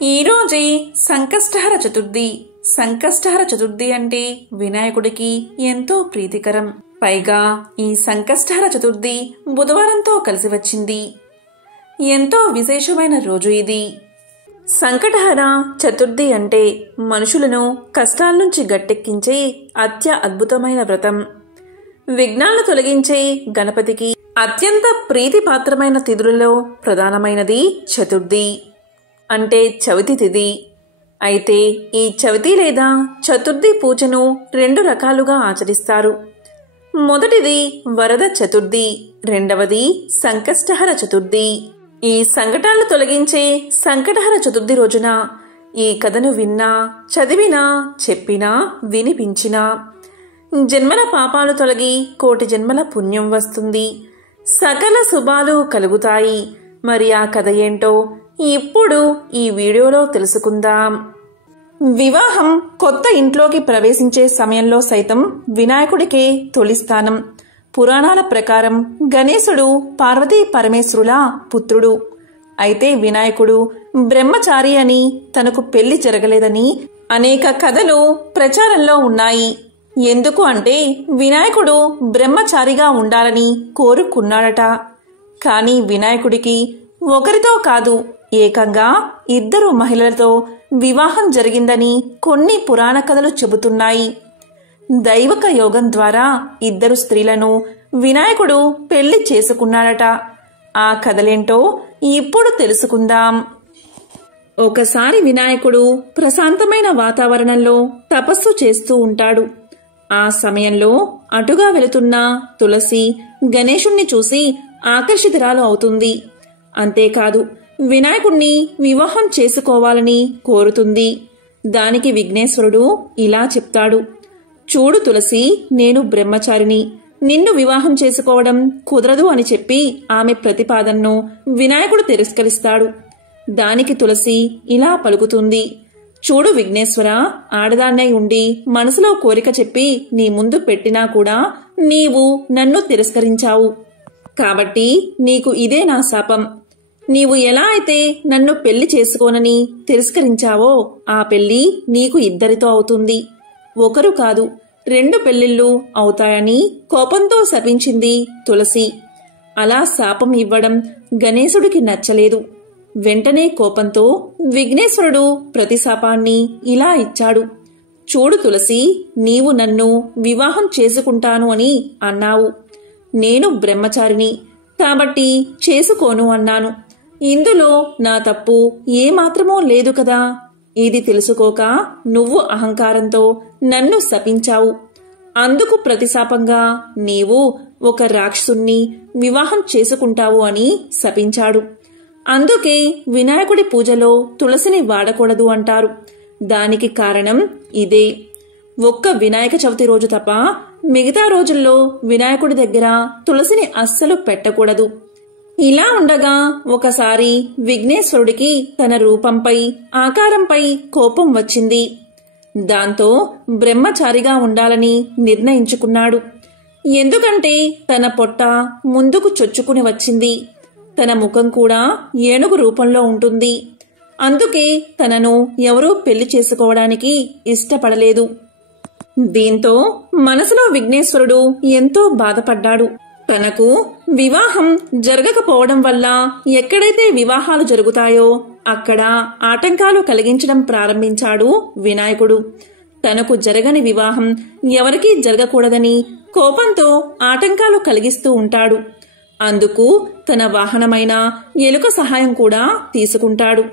ఈరోజే సంకష్టహర చతుర్థి. సంకష్టహర చతుర్థి అంటే వినాయకుడికి ఎంతో ప్రీతికరం. పైగా ఈ సంకష్టహర చతుర్థి బుధవారంతో కలిసి వచ్చింది. ఎంతో విశేషమైన రోజు ఇది. సంకటహర చతుర్థి అంటే మనుషులను కష్టాల నుంచి గట్టెక్కించే అద్భుతమైన వ్రతం. విఘ్నాలను తొలగించే గణపతికి అత్యంత ప్రీతిపాత్రమైన తిథులలో ప్రధానమైనది చతుర్థి అంటే చవితి తిథి. అయితే ఈ చవితి లేదా చతుర్థి పూజను రెండు రకాలుగా ఆచరిస్తారు. మొదటిది వరద చతుర్థి, రెండవది సంకష్టహర చతుర్థి. ఈ సంకటాలను తొలగించే సంకటహర చతుర్థి రోజున ఈ కథను విన్నా, చదివినా, చెప్పినా, వినిపించినా జన్మల పాపాలు తొలగి కోటి జన్మల పుణ్యం వస్తుంది, సకల శుభాలు కలుగుతాయి. మరి ఆ కథ ఏంటో ఇప్పుడు ఈ వీడియోలో తెలుసుకుందాం. వివాహం కొత్త ఇంట్లోకి ప్రవేశించే సమయంలో సైతం వినాయకుడికే తొలి స్థానం. పురాణాల ప్రకారం గణేశుడు పార్వతీ పరమేశ్వరుల పుత్రుడు. అయితే వినాయకుడు బ్రహ్మచారి అని, తనకు పెళ్లి జరగలేదని అనేక కథలు ప్రచారంలో ఉన్నాయి. ఎందుకు అంటే వినాయకుడు బ్రహ్మచారిగా ఉండాలని కోరుకున్నాడట. కానీ వినాయకుడికి ఒకరితో కాదు, ఏకంగా 2 మహిళలతో వివాహం జరిగిందని కొన్ని పురాణ కథలు చెబుతున్నాయి. దైవక యోగం ద్వారా 2 స్త్రీలను వినాయకుడు పెళ్లి చేసుకున్నాడట. ఆ కథలేంటో ఇప్పుడు తెలుసుకుందాం. ఒకసారి వినాయకుడు ప్రశాంతమైన వాతావరణంలో తపస్సు చేస్తూ ఉంటాడు. ఆ సమయంలో అటుగా వెళుతున్న తులసి గణేశుణ్ణి చూసి ఆకర్షితురాలు అవుతుంది. అంతేకాదు, వినాయకుణ్ణి వివాహం చేసుకోవాలని కోరుతుంది. దానికి విఘ్నేశ్వరుడు ఇలా చెప్తాడు: చూడు తులసి, నేను బ్రహ్మచారిని, నిన్ను వివాహం చేసుకోవడం కుదరదు అని చెప్పి ఆమె ప్రతిపాదనను వినాయకుడు తిరస్కరిస్తాడు. దానికి తులసి ఇలా పలుకుతుంది: చూడు విఘ్నేశ్వర, ఆడదాన్నై ఉండి మనసులో కోరిక చెప్పి నీ ముందు పెట్టినా కూడా నీవు నన్ను తిరస్కరించావు. కాబట్టి నీకు ఇదే నా శాపం. నీవు ఎలా అయితే నన్ను పెళ్లి చేసుకోనని తిరస్కరించావో ఆ పెళ్లి నీకు 2 అవుతుంది. ఒకరు కాదు, 2 పెళ్లిళ్ళు అవుతాయని కోపంతో శపించింది తులసి. అలా శాపం ఇవ్వడం గణేశుడికి నచ్చలేదు. వెంటనే కోపంతో విఘ్నేశ్వరుడు ప్రతిశాపాన్ని ఇలా ఇచ్చాడు: చూడు తులసి, నీవు నన్ను వివాహం చేసుకుంటాను అని అన్నావు. నేను బ్రహ్మచారిని కాబట్టి చేసుకోను అన్నాను. ఇందులో నా తప్పు ఏమాత్రమో లేదు కదా. ఇది తెలుసుకోక నువ్వు అహంకారంతో నన్ను శపించావు. అందుకు ప్రతిశాపంగా నీవు ఒక రాక్షసుణ్ణి వివాహం చేసుకుంటావు అని శపించాడు. అందుకే వినాయకుడి పూజలో తులసిని వాడకూడదు అంటారు. దానికి కారణం ఇదే. ఒక్క వినాయక చవితి రోజు తప్ప మిగతా రోజుల్లో వినాయకుడి దగ్గర తులసిని అస్సలు పెట్టకూడదు. ఇలా ఉండగా ఒకసారి విఘ్నేశ్వరుడికి తన రూపంపై, ఆకారంపై కోపం వచ్చింది. దాంతో బ్రహ్మచారిగా ఉండాలని నిర్ణయించుకున్నాడు. ఎందుకంటే తన పొట్ట ముందుకు చొచ్చుకుని వచ్చింది, తన ముఖం కూడా ఏనుగు రూపంలో ఉంటుంది. అందుకే తనను ఎవరూ పెళ్లి చేసుకోవడానికి ఇష్టపడలేదు. దీంతో మనసులో విఘ్నేశ్వరుడు ఎంతో బాధపడ్డాడు. తనకు వివాహం జరగకపోవడం వల్ల ఎక్కడైతే వివాహాలు జరుగుతాయో అక్కడ ఆటంకాలు కలిగించడం ప్రారంభించాడు వినాయకుడు. తనకు జరగని వివాహం ఎవరికీ జరగకూడదని కోపంతో ఆటంకాలు కలిగిస్తూ ఉంటాడు. అందుకు తన వాహనమైన ఎలుక సహాయం కూడా తీసుకుంటాడు.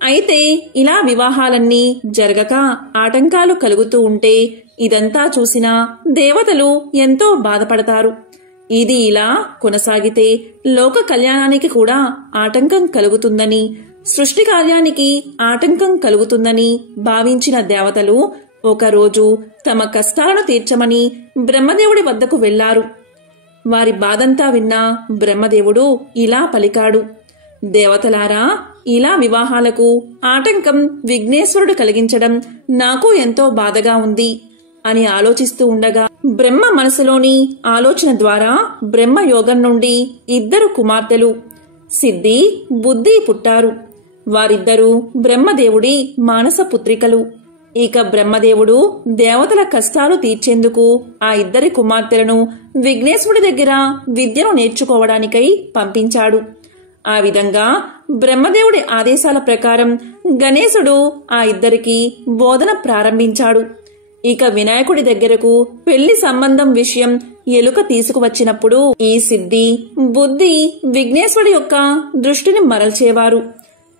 అయితే ఇలా వివాహాలన్నీ జరగక ఆటంకాలు కలుగుతూ ఉంటే ఇదంతా చూసిన దేవతలు ఎంతో బాధపడతారు. ఇది ఇలా కొనసాగితే లోక కళ్యాణానికి కూడా ఆటంకం కలుగుతుందని, సృష్టి కార్యానికి ఆటంకం కలుగుతుందని భావించిన దేవతలు ఒకరోజు తమ కష్టాలను తీర్చమని బ్రహ్మదేవుడి వద్దకు వెళ్లారు. వారి బాధంతా విన్న బ్రహ్మదేవుడు ఇలా పలికాడు: దేవతలారా, ఇలా వివాహాలకు ఆటంకం విఘ్నేశ్వరుడు కలిగించడం నాకు ఎంతో బాధగా ఉంది అని ఆలోచిస్తూ ఉండగా బ్రహ్మ మనసులోని ఆలోచన ద్వారా బ్రహ్మయోగం నుండి 2 కుమార్తెలు సిద్ధి, బుద్ధి పుట్టారు. వారిద్దరూ బ్రహ్మదేవుడి మానస పుత్రికలు. ఇక బ్రహ్మదేవుడు దేవతల కష్టాలు తీర్చేందుకు ఆ ఇద్దరి కుమార్తెలను విఘ్నేశ్వరుడి దగ్గర విద్యను నేర్చుకోవడానికై పంపించాడు. ఆ విధంగా బ్రహ్మదేవుడి ఆదేశాల ప్రకారం గణేశుడు ఆ ఇద్దరికి బోధన ప్రారంభించాడు. ఇక వినాయకుడి దగ్గరకు పెళ్లి సంబంధం విషయం ఎలుక తీసుకువచ్చినప్పుడు ఈ సిద్ధి, బుద్ధి విఘ్నేశ్వరుడి యొక్క దృష్టిని మరల్చేవారు.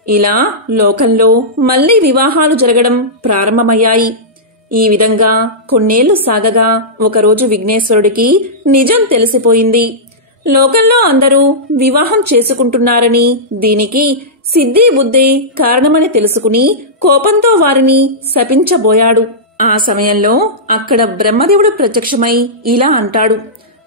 ఇలా లోకంలో మళ్లీ వివాహాలు జరగడం ప్రారంభమయ్యాయి. ఈ విధంగా కొన్నేళ్లు సాగగా ఒకరోజు విఘ్నేశ్వరుడికి నిజం తెలిసిపోయింది. లోకంలో అందరూ వివాహం చేసుకుంటున్నారని, దీనికి సిద్ధి బుద్ధే కారణమని తెలుసుకుని కోపంతో వారిని శపించబోయాడు. ఆ సమయంలో అక్కడ బ్రహ్మదేవుడు ప్రత్యక్షమై ఇలా అంటాడు,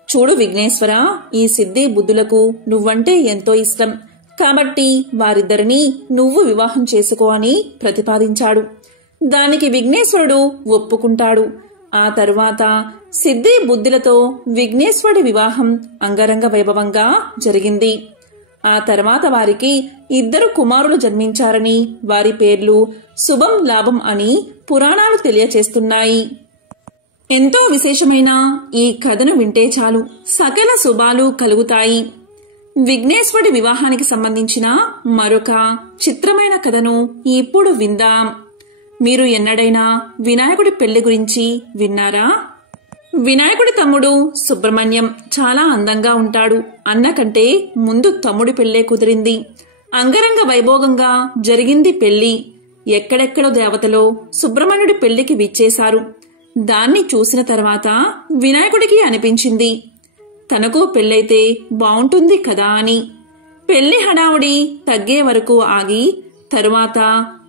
చూడు విఘ్నేశ్వర, ఈ సిద్ధి బుద్ధులకు నువ్వంటే ఎంతో ఇష్టం, కాబట్టి వారిద్దరినీ నువ్వు వివాహం చేసుకో అని ప్రతిపాదించాడు. దానికి విఘ్నేశ్వరుడు ఒప్పుకుంటాడు. ఆ తరువాత సిద్ధి బుద్ధులతో విఘ్నేశ్వరుడి వివాహం అంగరంగ వైభవంగా జరిగింది. ఆ తర్వాత వారికి ఇద్దరు కుమారులు జన్మించారని, వారి పేర్లు శుభం లాభం అని పురాణాలు తెలియచేస్తున్నాయి. ఎంతో విశేషమైన ఈ కథను వింటే చాలు సకల శుభాలు కలుగుతాయి. విఘ్నేశ్వరుడి వివాహానికి సంబంధించిన మరొక చిత్రమైన కథను ఇప్పుడు విందాం. మీరు ఎన్నడైనా వినాయకుడి పెళ్లి గురించి విన్నారా? వినాయకుడి తమ్ముడు సుబ్రహ్మణ్యం చాలా అందంగా ఉంటాడు. అన్నకంటే ముందు తమ్ముడి పెళ్లే కుదిరింది. అంగరంగ వైభోగంగా జరిగింది పెళ్లి. ఎక్కడెక్కడో దేవతలో సుబ్రహ్మణ్యుడి పెళ్లికి విచ్చేశారు. దాన్ని చూసిన తర్వాత వినాయకుడికి అనిపించింది, తనకు పెళ్ళైతే బావుంటుంది కదా అని. పెళ్లి హడావుడి తగ్గే వరకు ఆగి తరువాత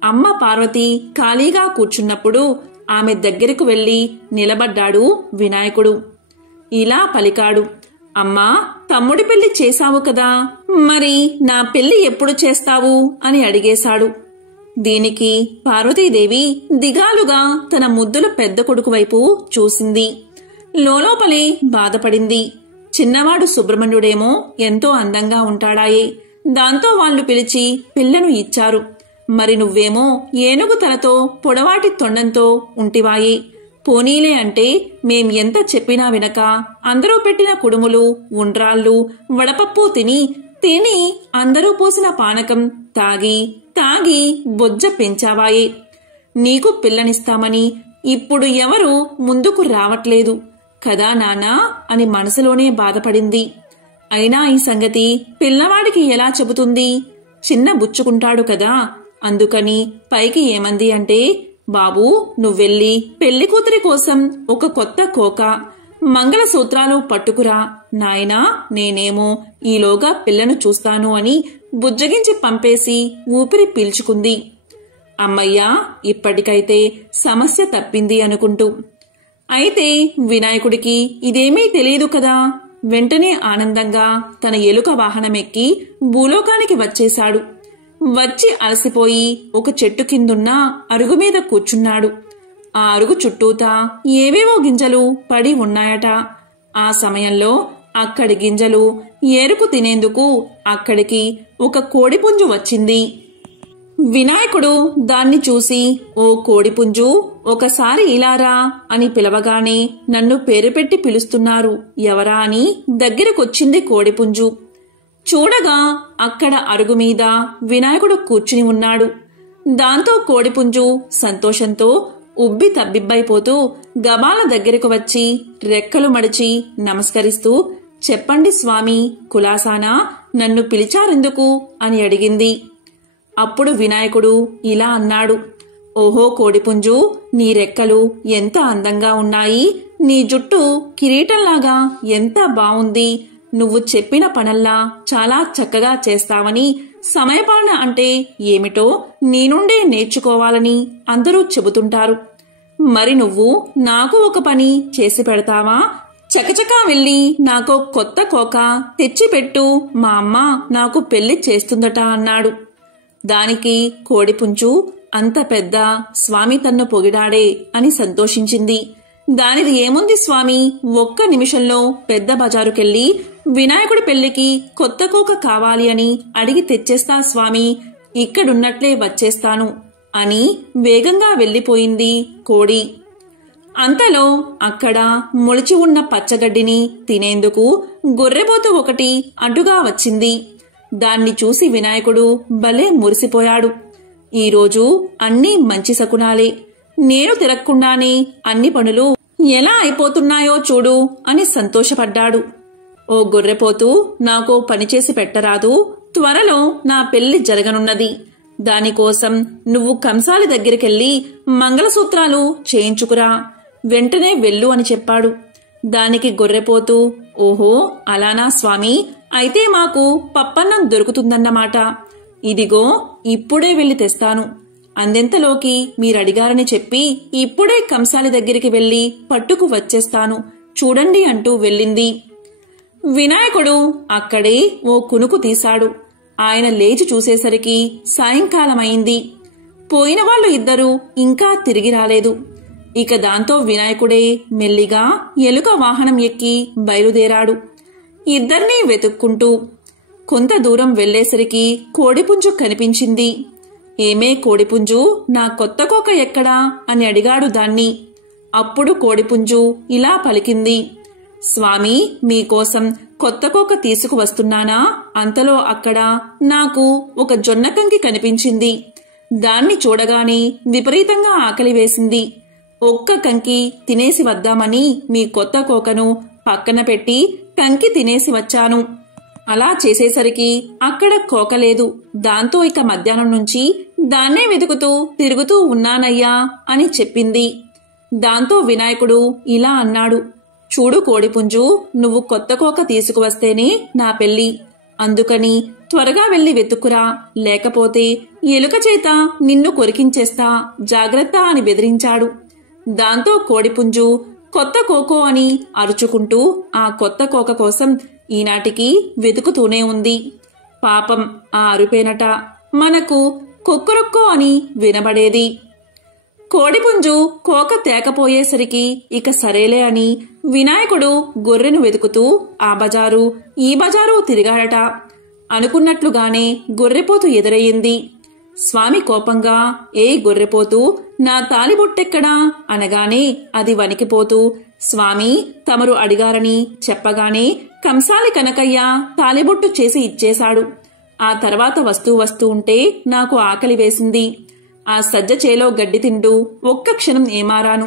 అమ్మ పార్వతి ఖాళీగా కూర్చున్నప్పుడు ఆమె దగ్గరకు వెళ్లి నిలబడ్డాడు వినాయకుడు. ఇలా పలికాడు, అమ్మా, తమ్ముడి పెళ్లి చేశావు కదా, మరి నా పెళ్లి ఎప్పుడు చేస్తావు అని అడిగేశాడు. దీనికి పార్వతీదేవి దిగాలుగా తన ముద్దుల పెద్ద కొడుకు వైపు చూసింది. లోలోపలే బాధపడింది. చిన్నవాడు సుబ్రహ్మణ్యుడేమో ఎంతో అందంగా ఉంటాడాయే, దాంతో వాళ్లు పిలిచి పిల్లను ఇచ్చారు. మరి నువ్వేమో ఏనుగు తలతో పొడవాటి తొండంతో ఉంటివాయే. పోనీలే అంటే మేం ఎంత చెప్పినా వినక అందరూ పెట్టిన కుడుములు, ఉండ్రాళ్ళు, వడపప్పు తిని తిని అందరూ పోసిన పానకం తాగి తాగి బొజ్జ పెంచావాయే. నీకు పిల్లనిస్తామని ఇప్పుడు ఎవరు ముందుకు రావట్లేదు కదా నాన్నా అని మనసులోనే బాధపడింది. అయినా ఈ సంగతి పిల్లవాడికి ఎలా చెబుతుంది? చిన్న బుచ్చుకుంటాడు కదా. అందుకని పైకి ఏమంది అంటే, బాబూ, నువ్వెళ్ళి పెళ్లి కూతురి కోసం ఒక కొత్త కోక, మంగళసూత్రాలు పట్టుకురా నాయనా, నేనేమో ఈలోగా పిల్లను చూస్తాను అని బుజ్జగించి పంపేసి ఊపిరి పీల్చుకుంది. అమ్మయ్యా, ఇప్పటికైతే సమస్య తప్పింది అనుకుంటూ. అయితే వినాయకుడికి ఇదేమీ తెలియదు కదా. వెంటనే ఆనందంగా తన ఎలుక వాహనమెక్కి భూలోకానికి వచ్చేశాడు. వచ్చి అలసిపోయి ఒక చెట్టు కిందున్న అరుగు మీద కూర్చున్నాడు. ఆ అరుగు చుట్టూతా ఏవేవో గింజలు పడి ఉన్నాయట. ఆ సమయంలో అక్కడి గింజలు ఏరుకు తినేందుకు అక్కడికి ఒక కోడిపుంజు వచ్చింది. వినాయకుడు దాన్ని చూసి, ఓ కోడిపుంజు, ఒకసారి ఇలారా అని పిలవగానే నన్ను పేరు పెట్టి పిలుస్తున్నారు ఎవరా అని దగ్గరకొచ్చింది కోడిపుంజు. చూడగా అక్కడ అరుగు మీద వినాయకుడు కూర్చుని ఉన్నాడు. దాంతో కోడిపుంజు సంతోషంతో ఉబ్బి తబ్బిబ్బైపోతూ గబాల దగ్గరకు వచ్చి రెక్కలు మడిచి నమస్కరిస్తూ, చెప్పండి స్వామి, కులాసానా, నన్ను పిలిచారెందుకు అని అడిగింది. అప్పుడు వినాయకుడు ఇలా అన్నాడు, ఓహో కోడిపుంజు, నీ రెక్కలు ఎంత అందంగా ఉన్నాయి, నీ జుట్టు కిరీటంలాగా ఎంత బావుంది, నువ్వు చెప్పిన పనల్లా చాలా చక్కగా చేస్తావని, సమయపాలన అంటే ఏమిటో నీ నుండే నేర్చుకోవాలని అందరూ చెబుతుంటారు. మరి నువ్వు నాకు ఒక పని చేసి పెడతావా? చకచకా వెళ్ళి నాకో కొత్త కోక తెచ్చిపెట్టు, మా అమ్మ నాకు పెళ్లి చేస్తుందట అన్నాడు. దానికి కోడిపుంజు, అంత పెద్ద స్వామి తన్ను పొగిడాడే అని సంతోషించింది. దానిది ఏముంది స్వామి, ఒక్క నిమిషంలో పెద్ద బజారుకెళ్లి వినాయకుడి పెళ్లికి కొత్త కోక కావాలి అని అడిగి తెచ్చేస్తా స్వామి, ఇక్కడున్నట్లే వచ్చేస్తాను అని వేగంగా వెళ్ళిపోయింది కోడి. అంతలో అక్కడ మొలిచి ఉన్న పచ్చగడ్డిని తినేందుకు గొర్రెపోతు ఒకటి అడ్డుగా వచ్చింది. దాన్ని చూసి వినాయకుడు భలే మురిసిపోయాడు. ఈరోజు అన్నీ మంచి శకునాలే, నేను తిరగకుండానే అన్ని పనులు ఎలా అయిపోతున్నాయో చూడు అని సంతోషపడ్డాడు. ఓ గొర్రెపోతూ, నాకో పనిచేసి పెట్టరాదు? త్వరలో నా పెళ్లి జరగనున్నది. దానికోసం నువ్వు కంసాలి దగ్గరికెళ్ళి మంగళసూత్రాలు చేయించుకురా, వెంటనే వెళ్ళు అని చెప్పాడు. దానికి గొర్రెపోతూ, ఓహో అలానా స్వామి, అయితే మాకు పప్పన్నం దొరుకుతుందన్నమాట. ఇదిగో ఇప్పుడే వెళ్లి తెస్తాను. అందెంతలోకి మీరడిగారని చెప్పి ఇప్పుడే కంసాలి దగ్గరికి వెళ్లి పట్టుకు వచ్చేస్తాను చూడండి అంటూ వెళ్ళింది. వినాయకుడు అక్కడే ఓ కునుకు తీశాడు. ఆయన లేచి చూసేసరికి సాయంకాలమైంది. పోయిన వాళ్ళు ఇద్దరూ ఇంకా తిరిగి రాలేదు. ఇక దాంతో వినాయకుడే మెల్లిగా ఎలుక వాహనం ఎక్కి బయలుదేరాడు. ఇద్దర్నీ వెతుక్కుంటూ కొంత దూరం వెళ్లేసరికి కోడిపుంజు కనిపించింది. ఏమే కోడిపుంజు, నా కొత్త కోక ఎక్కడా అని అడిగాడు దాన్ని. అప్పుడు కోడిపుంజు ఇలా పలికింది, స్వామి మీకోసం కొత్త కోక తీసుకువస్తున్నానా? అంతలో అక్కడ నాకు ఒక జొన్నకంకి కనిపించింది. దాన్ని చూడగానే విపరీతంగా ఆకలి వేసింది. ఒక్క కంకి తినేసి వద్దామని మీ కొత్త కోకను పక్కన పెట్టి కంకి తినేసి వచ్చాను. అలా చేసేసరికి అక్కడ కోకలేదు. దాంతో ఇక మధ్యాహ్నం నుంచి దాన్నే వెతుకుతూ తిరుగుతూ ఉన్నానయ్యా అని చెప్పింది. దాంతో వినాయకుడు ఇలా అన్నాడు, చూడు కోడిపుంజు, నువ్వు కొత్త కోక తీసుకువస్తేనే నా పెళ్లి. అందుకని త్వరగా వెళ్లి వెతుక్కురా, లేకపోతే ఎలుక చేత నిన్ను కొరికించేస్తా, జాగ్రత్త అని బెదిరించాడు. దాంతో కోడిపుంజు కొత్త కోకో అని అరుచుకుంటూ ఆ కొత్త కోక కోసం ఈనాటికి వెతుకుతూనే ఉంది. పాపం ఆ అరుపేనట మనకు కొక్కరొక్కో అని వినబడేది. కోడిపుంజు కోక తేకపోయేసరికి ఇక సరేలే అని వినాయకుడు గొర్రెను వెతుకుతూ ఆ బజారు ఈ బజారు తిరిగాడట. అనుకున్నట్లుగానే గొర్రెపోతు ఎదురయ్యింది. స్వామి కోపంగా, ఏ గొర్రెపోతూ, నా తాలిబొట్టెక్కడా అనగానే అది వణికిపోతూ, స్వామి తమరు అడిగారని చెప్పగానే కంసాలి కనకయ్య తాలిబొట్టు చేసి ఇచ్చేశాడు. ఆ తర్వాత వస్తూ ఉంటే నాకు ఆకలి వేసింది. ఆ సజ్జ చేలో గడ్డి తింటూ ఒక్క క్షణం ఏమారాను.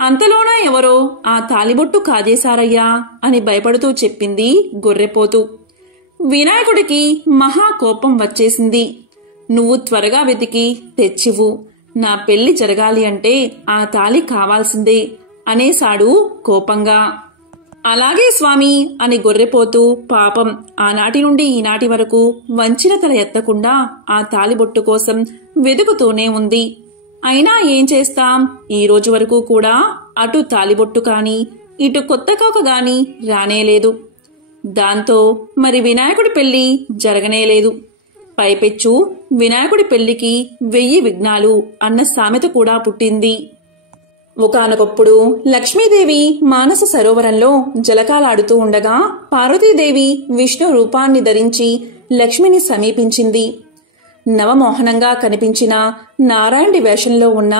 అంతలోనా ఎవరో ఆ తాలిబొట్టు కాజేశారయ్యా అని భయపడుతూ చెప్పింది గొర్రెపోతు. వినాయకుడికి మహా కోపం వచ్చేసింది. నువ్వు త్వరగా వెతికి తెచ్చివు, నా పెళ్లి జరగాలి అంటే ఆ తాళి కావాల్సిందే అనేశాడు కోపంగా. అలాగే స్వామి అని గొర్రెపోతూ పాపం ఆనాటి నుండి ఈనాటి వరకు వంచిన తల ఎత్తకుండా ఆ తాలిబొట్టు కోసం వెతుకుతూనే ఉంది. అయినా ఏం చేస్తాం, ఈ రోజు వరకు కూడా అటు తాలిబొట్టు కాని ఇటు కొత్త కోక గాని రానేలేదు. దాంతో మరి వినాయకుడి పెళ్లి జరగనేలేదు. పైపెచ్చు వినాయకుడి పెళ్లికి 1000 విఘ్నాలు అన్న సామెత కూడా పుట్టింది. ఒకానొకప్పుడు లక్ష్మీదేవి మానస సరోవరంలో జలకాలాడుతూ ఉండగా పార్వతీదేవి విష్ణు రూపాన్ని ధరించి లక్ష్మిని సమీపించింది. నవమోహనంగా కనిపించిన నారాయణుడి వేషంలో ఉన్న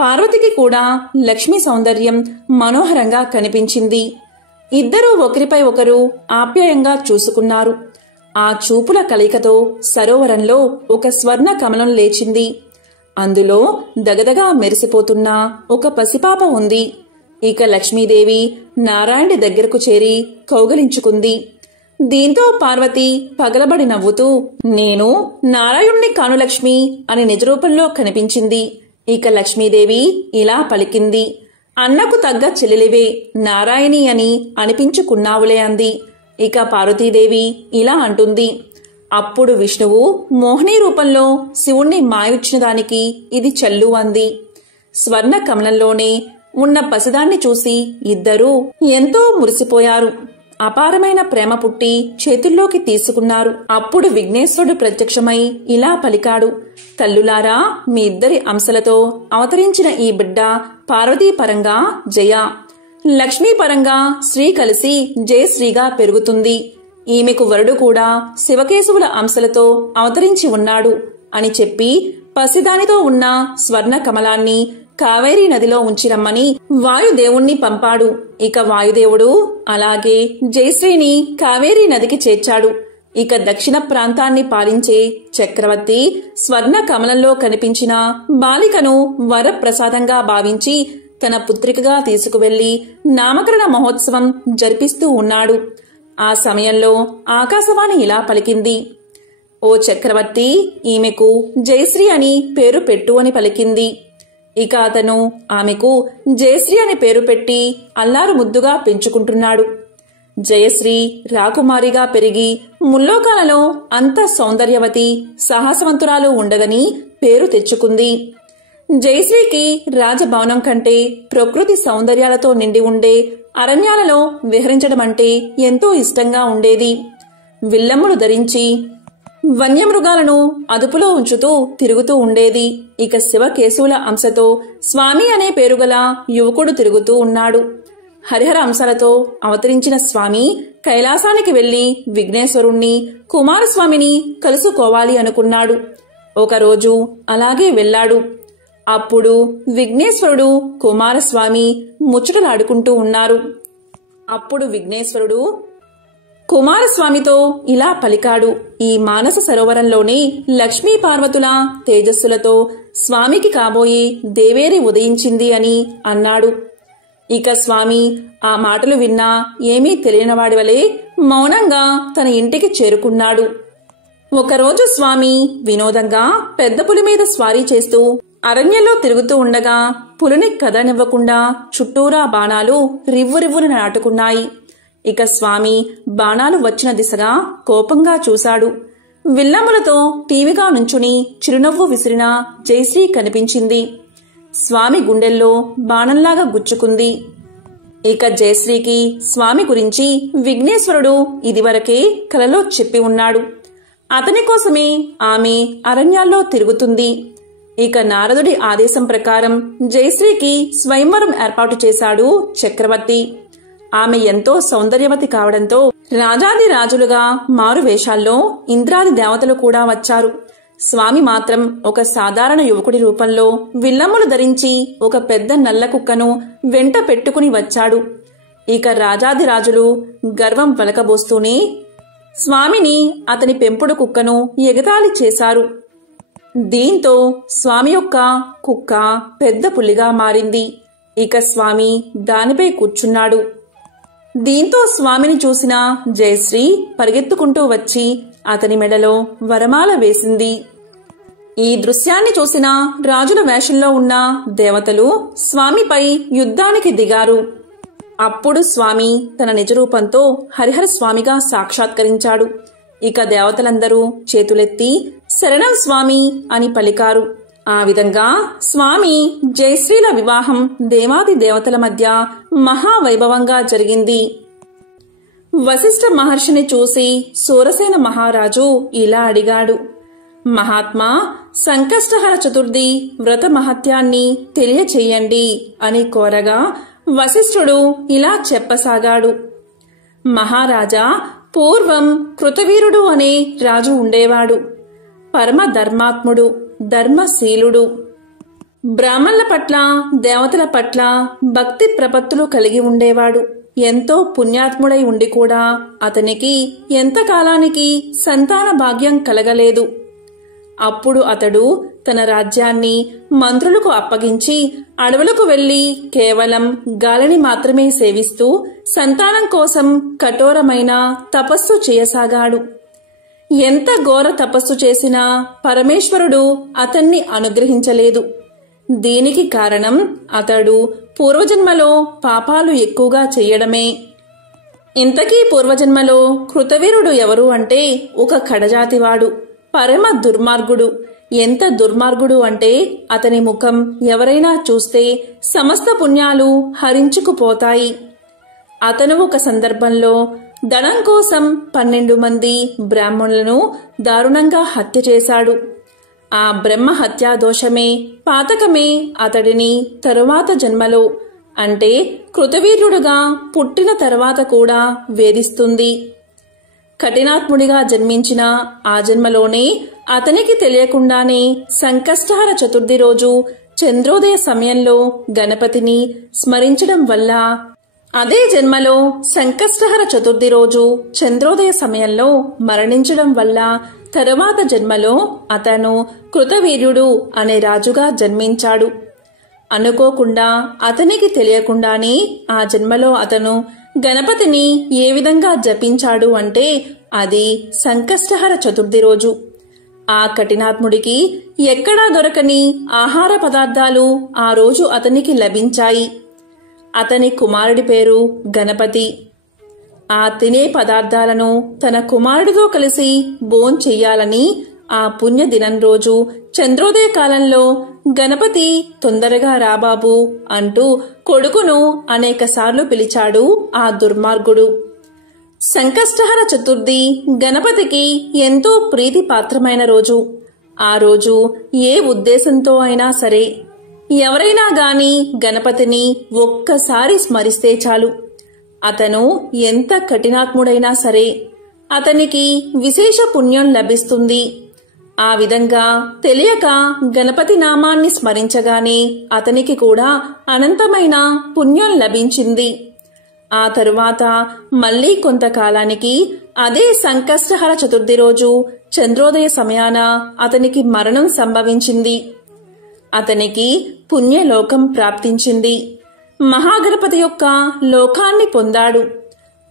పార్వతికి కూడా లక్ష్మీ సౌందర్యం మనోహరంగా కనిపించింది. ఇద్దరూ ఒకరిపై ఒకరు ఆప్యాయంగా చూసుకున్నారు. ఆ చూపుల కలయికతో సరోవరంలో ఒక స్వర్ణ కమలం లేచింది. అందులో దగదగా మెరిసిపోతున్న ఒక పసిపాప ఉంది. ఇక లక్ష్మీదేవి నారాయణుడి దగ్గరకు చేరి కౌగలించుకుంది. దీంతో పార్వతి పగలబడి నవ్వుతూ, నేను నారాయణుణ్ణి కాను లక్ష్మి అని నిజరూపంలో కనిపించింది. ఇక లక్ష్మీదేవి ఇలా పలికింది, అన్నకు తగ్గ చెల్లెలివే నారాయణి అని అనిపించుకున్నావులే అంది. ఇక పార్వతీదేవి ఇలా అంటుంది, అప్పుడు విష్ణువు మోహిని రూపంలో శివుణ్ణి మాయొచ్చిన దానికి ఇది చల్లు అంది. స్వర్ణ కమలంలోనే ఉన్న పసిదాన్ని చూసి ఇద్దరూ ఎంతో మురిసిపోయారు. అపారమైన ప్రేమ పుట్టి చేతుల్లోకి తీసుకున్నారు. అప్పుడు విఘ్నేశ్వరుడు ప్రత్యక్షమై ఇలా పలికాడు, తల్లులారా, మీ ఇద్దరి అంశలతో అవతరించిన ఈ బిడ్డ పార్వతీ పరంగా జయ, లక్ష్మీ పరంగా శ్రీ కలిసి జయశ్రీగా పెరుగుతుంది. ఈమెకు వరుడు కూడా శివకేశవుల అంశలతో అవతరించి ఉన్నాడు. అని చెప్పి పసిదానితో ఉన్న స్వర్ణ కమలాన్ని కావేరీ నదిలో ఉంచిరమ్మని వాయుదేవుణ్ణి పంపాడు. ఇక వాయుదేవుడు అలాగే జయశ్రీని కావేరీ నదికి చేర్చాడు. ఇక దక్షిణ ప్రాంతాన్ని పాలించే చక్రవర్తి స్వర్ణ కమలంలో కనిపించిన బాలికను వరప్రసాదంగా భావించి తన పుత్రికగా తీసుకువెళ్లి నామకరణ మహోత్సవం జరిపిస్తూ ఉన్నాడు. ఆ సమయంలో ఆకాశవాణి ఇలా పలికింది, ఓ చక్రవర్తి, ఈమెకు జయశ్రీ అని పేరు పెట్టు అని పలికింది. ఇక అతను ఆమెకు జయశ్రీ అని పేరు పెట్టి అల్లారు ముద్దుగా పెంచుకుంటున్నాడు. జయశ్రీ రాకుమారిగా పెరిగి ముల్లోకాలలో అంత సౌందర్యవతి సాహసవంతురాలు ఉండదని పేరు తెచ్చుకుంది. జయశ్రీకి రాజభవనం కంటే ప్రకృతి సౌందర్యాలతో నిండి ఉండే అరణ్యాలలో విహరించడం అంటే ఎంతో ఇష్టంగా ఉండేది. విల్లమ్ములు ధరించి వన్యమృగాలను అదుపులో ఉంచుతూ తిరుగుతూ ఉండేది. ఇక శివకేశవుల అంశతో స్వామి అనే పేరుగల యువకుడు తిరుగుతూ ఉన్నాడు. హరిహర అంశాలతో అవతరించిన స్వామి కైలాసానికి వెళ్లి విఘ్నేశ్వరుణ్ణి కుమారస్వామిని కలుసుకోవాలి అనుకున్నాడు. ఒకరోజు అలాగే వెళ్లాడు. అప్పుడు విఘ్నేశ్వరుడు కుమారస్వామి ముచ్చటలాడుకుంటూ ఉన్నారు. అప్పుడు విఘ్నేశ్వరుడు కుమారస్వామితో ఇలా పలికాడు, ఈ మానస సరోవరంలోనే లక్ష్మీ పార్వతుల తేజస్సులతో స్వామికి కాబోయే దేవేరి ఉదయించింది అని అన్నాడు. ఇక స్వామి ఆ మాటలు విన్నా ఏమీ తెలియనివాడి వలె మౌనంగా తన ఇంటికి చేరుకున్నాడు. ఒకరోజు స్వామి వినోదంగా పెద్ద పులి మీద స్వారీ చేస్తూ అరణ్యంలో తిరుగుతూ ఉండగా పులిని కదనివ్వకుండా చుట్టూరా బాణాలు రివ్వురివ్వున నాటుకున్నాయి. ఇక స్వామి బాణాలు వచ్చిన దిశగా కోపంగా చూశాడు. విల్లములతో టీవీగా నుంచుని చిరునవ్వు విసిరిన జయశ్రీ కనిపించింది. స్వామి గుండెల్లో బాణంలాగా గుచ్చుకుంది. ఇక జయశ్రీకి స్వామి గురించి విఘ్నేశ్వరుడు ఇదివరకే కలలో చెప్పి ఉన్నాడు. అతని కోసమే ఆమె అరణ్యాల్లో తిరుగుతుంది. ఇక నారదుడి ఆదేశం ప్రకారం జయశ్రీకి స్వయంవరం ఏర్పాటు చేశాడు చక్రవర్తి. ఆమె ఎంతో సౌందర్యవతి కావడంతో రాజాది రాజులుగా మారు వేషాల్లో ఇంద్రాది దేవతలు కూడా వచ్చారు. స్వామి మాత్రం ఒక సాధారణ యువకుడి రూపంలో విల్లమ్ములు ధరించి ఒక పెద్ద నల్ల కుక్కను వెంట పెట్టుకుని వచ్చాడు. ఇక రాజాది రాజులు గర్వం వెలకబోస్తూనే స్వామిని అతని పెంపుడు కుక్కను ఎగతాళి చేశారు. దీంతో స్వామి యొక్క కుక్క పెద్ద పులిగా మారింది. ఇక స్వామి దానిపై కూర్చున్నాడు. దీంతో స్వామిని చూసిన జయశ్రీ పరిగెత్తుకుంటూ వచ్చి అతని మెడలో వరమాల వేసింది. ఈ దృశ్యాన్ని చూసిన రాజుల వేషంలో ఉన్న దేవతలు స్వామిపై యుద్ధానికి దిగారు. అప్పుడు స్వామి తన నిజరూపంతో హరిహర స్వామిగా సాక్షాత్కరించాడు. ఇక దేవతలందరూ చేతులెత్తి శరణం స్వామి అని పలికారు. ఆ విధంగా స్వామి జయశ్రీల వివాహం దేవాది దేవతల మధ్య మహావైభవంగా జరిగింది. వశిష్ఠ మహర్షిని చూసి సూరసేన మహారాజు ఇలా అడిగాడు, మహాత్మా, సంకష్టహర చతుర్థి వ్రత మహత్యాన్ని తెలియచేయండి అని కోరగా వశిష్ఠుడు ఇలా చెప్పసాగాడు. మహారాజా, పూర్వం కృతవీరుడు అనే రాజు ఉండేవాడు. పరమ ధర్మాత్ముడు, ధర్మశీలుడు. బ్రాహ్మణుల పట్ల దేవతల పట్ల భక్తి ప్రపత్తులు కలిగి ఉండేవాడు. ఎంతో పుణ్యాత్ముడై ఉండి కూడా అతనికి ఎంతకాలానికి సంతాన భాగ్యం కలగలేదు. అప్పుడు అతడు తన రాజ్యాన్ని మంత్రులకు అప్పగించి అడవులకు వెళ్లి కేవలం గాలిని మాత్రమే సేవిస్తూ సంతానం కోసం కఠోరమైన తపస్సు చేయసాగాడు. ఎంత ఘోర తపస్సు చేసినా పరమేశ్వరుడు అతన్ని అనుగ్రహించలేదు. దీనికి కారణం అతడు పూర్వజన్మలో పాపాలు ఎక్కువగా చెయ్యడమే. ఇంతకీ పూర్వజన్మలో కృతవీరుడు ఎవరు అంటే ఒక కడజాతివాడు, పరమ దుర్మార్గుడు. ఎంత దుర్మార్గుడు అంటే అతని ముఖం ఎవరైనా చూస్తే సమస్త పుణ్యాలు హరించుకుపోతాయి. అతను ఒక సందర్భంలో ధనం కోసం 12 మంది బ్రాహ్మణులను దారుణంగా హత్య చేశాడు. ఆ బ్రహ్మ హత్యా దోషమే, పాతకమే అతడిని తరువాత జన్మలో అంటే కృతవీర్యుడుగా పుట్టిన తర్వాత కూడా వేధిస్తుంది. కఠినాత్ముడిగా జన్మించిన ఆ జన్మలోనే అతనికి తెలియకుండానే సంకష్టహర చతుర్థి రోజు చంద్రోదయ సమయంలో గణపతిని స్మరించడం వల్ల అదే జన్మలో సంకష్టహర చతుర్థి రోజు చంద్రోదయ సమయంలో మరణించడం వల్ల తరువాత జన్మలో అతను కృతవీర్యుడు అనే రాజుగా జన్మించాడు. అనుకోకుండా అతనికి తెలియకుండానే ఆ జన్మలో అతను గణపతిని ఏ విధంగా జపించాడు అంటే అది సంకష్టహర చతుర్థి రోజు. ఆ కఠినాత్ముడికి ఎక్కడా దొరకని ఆహార పదార్థాలు ఆ రోజు అతనికి లభించాయి. అతని కుమారుడి పేరు గణపతి. ఆ తినే పదార్థాలను తన కుమారుడితో కలిసి భోంచెయ్యాలని ఆ పుణ్య దినం రోజు చంద్రోదయ కాలంలో గణపతి తొందరగా రాబాబు అంటూ కొడుకును అనేకసార్లు పిలిచాడు ఆ దుర్మార్గుడు. సంకష్టహర చతుర్థి గణపతికి ఎంతో ప్రీతిపాత్రమైన రోజు. ఆ రోజు ఏ ఉద్దేశంతో అయినా సరే ఎవరైనా గాని గణపతిని ఒక్కసారి స్మరిస్తే చాలు, అతను ఎంత కఠినాత్ముడైనా సరే అతనికి విశేష పుణ్యం లభిస్తుంది. ఆ విధంగా తెలియక గణపతి నామాన్ని స్మరించగానే అతనికి కూడా అనంతమైన పుణ్యం లభించింది. ఆ తరువాత మళ్లీ కొంతకాలానికి అదే సంకష్టహర చతుర్థి రోజు చంద్రోదయ సమయాన అతనికి మరణం సంభవించింది. అతనికి పుణ్యలోకం ప్రాప్తించింది. మహాగణపతి యొక్క లోకాన్ని పొందాడు.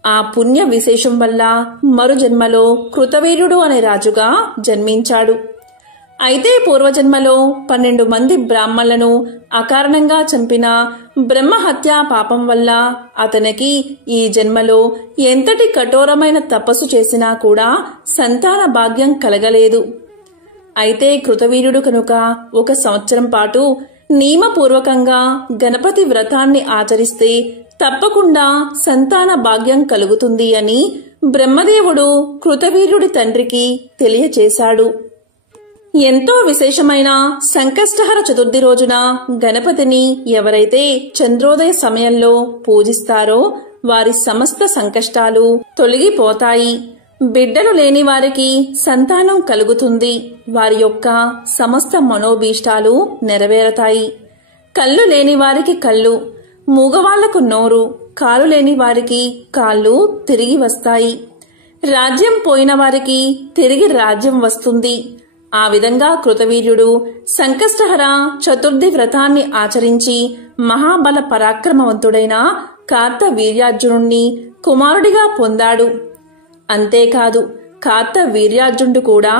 ఆ పుణ్య విశేషం వల్ల మరు జన్మలో కృతవీర్యుడు అనే రాజుగా జన్మించాడు. అయితే పూర్వజన్మలో 12 మంది బ్రాహ్మణులను అకారణంగా చంపిన బ్రహ్మహత్యా పాపం వల్ల అతనికి ఈ జన్మలో ఎంతటి కఠోరమైన తపస్సు చేసినా కూడా సంతాన భాగ్యం కలగలేదు. అయితే కృతవీర్యుడు కనుక 1 సంవత్సరం పాటు నియమపూర్వకంగా గణపతి వ్రతాన్ని ఆచరిస్తే తప్పకుండా సంతాన భాగ్యం కలుగుతుంది అని బ్రహ్మదేవుడు కృతవీర్యుడి తండ్రికి తెలియచేశాడు. ఎంతో విశేషమైన సంకష్టహర చతుర్థి రోజున గణపతిని ఎవరైతే చంద్రోదయ సమయంలో పూజిస్తారో వారి సమస్త సంకష్టాలు తొలగిపోతాయి. బిడ్డలు లేని వారికి సంతానం కలుగుతుంది. వారి యొక్క సమస్త మనోభీష్టాలు నెరవేరతాయి. కళ్ళు లేని వారికి కళ్ళు, మూగవాళ్లకు నోరు, కాలు లేని వారికి కాళ్ళు తిరిగి వస్తాయి. రాజ్యం పోయిన వారికి తిరిగి రాజ్యం వస్తుంది. ఆ విధంగా కృతవీర్యుడు సంకష్టహర చతుర్థి వ్రతాన్ని ఆచరించి మహాబల పరాక్రమవంతుడైన కార్తవీర్యార్జునుణ్ణి కుమారుడిగా పొందాడు. అంతేకాదు కార్తవీర్యార్జునుడు కూడా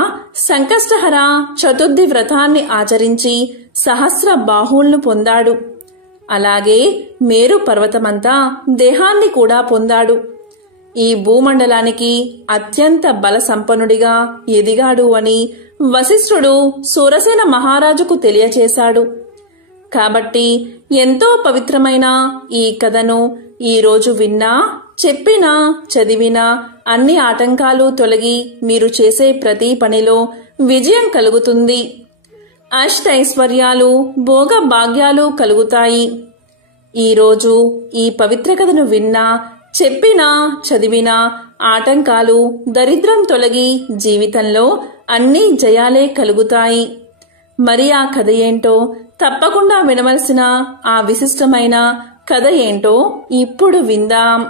సంకష్టహర చతుర్థి వ్రతాన్ని ఆచరించి సహస్ర బాహువులను పొందాడు. అలాగే మేరు పర్వతమంతా దేహాన్ని కూడా పొందాడు. ఈ భూమండలానికి అత్యంత బల సంపన్నుడిగా ఎదిగాడు అని వశిష్ఠుడు సూరసేన మహారాజుకు తెలియచేశాడు. కాబట్టి ఎంతో పవిత్రమైన ఈ కథను ఈ రోజు విన్నా, చెప్పినా, చదివినా అన్ని ఆటంకాలు తొలగి మీరు చేసే ప్రతి పనిలో విజయం కలుగుతుంది. అష్టైశ్వర్యాలు, భోగ భాగ్యాలు కలుగుతాయి. ఈరోజు ఈ పవిత్ర కథను విన్నా, చెప్పినా, చదివినా ఆటంకాలు, దరిద్రం తొలగి జీవితంలో అన్ని జయాలే కలుగుతాయి. మరి ఆ కథ ఏంటో, తప్పకుండా వినవలసిన ఆ విశిష్టమైన కథ ఏంటో ఇప్పుడు విందాం.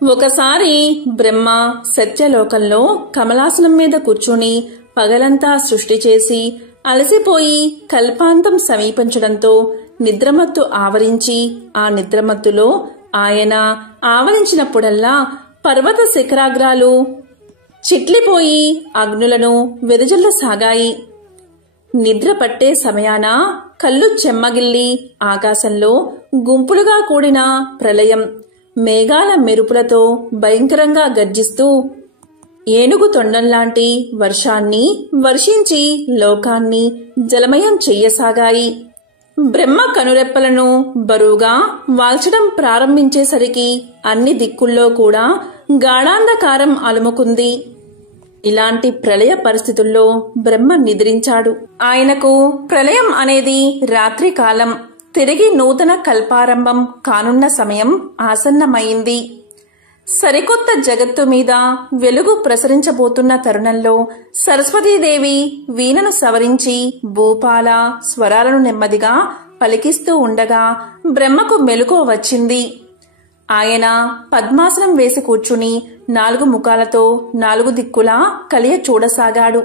ఒకసారి బ్రహ్మ సత్యలోకంలో కమలాసనం మీద కూర్చుని పగలంతా సృష్టి చేసి అలసిపోయి కల్పాంతం సమీపించడంతో నిద్రమత్తు ఆవరించి ఆ నిద్రమత్తులో ఆయన ఆవరించినప్పుడల్లా పర్వత శిఖరాగ్రాలు చిట్లిపోయి అగ్నులను వెదజల్లసాగాయి. నిద్ర పట్టే సమయాన కళ్ళు చెమ్మగిల్లి ఆకాశంలో గుంపులుగా కూడిన ప్రళయం మేఘాల మెరుపులతో భయంకరంగా గర్జిస్తూ ఏనుగు తొండంలాంటి వర్షాన్ని వర్షించి లోకాన్ని జలమయం చెయ్యసాగాయి. బ్రహ్మ కనురెప్పలను బరువుగా వాల్చడం ప్రారంభించేసరికి అన్ని దిక్కుల్లో కూడా గాఢాంధకారం అలుముకుంది. ఇలాంటి ప్రళయ పరిస్థితుల్లో బ్రహ్మ నిద్రించాడు. ఆయనకు ప్రళయం అనేది రాత్రి కాలం, తిరిగి నూతన కల్పారంభం కానున్న సమయం ఆసన్నమైంది. సరికొత్త జగత్తు మీద వెలుగు ప్రసరించబోతున్న తరుణంలో సరస్వతీదేవి వీణను సవరించి భూపాల స్వరాలను నెమ్మదిగా పలికిస్తూ ఉండగా బ్రహ్మకు మెలకువ వచ్చింది. ఆయన పద్మాసనం వేసి కూర్చుని 4 ముఖాలతో 4 దిక్కులా కలియ చూడసాగాడు.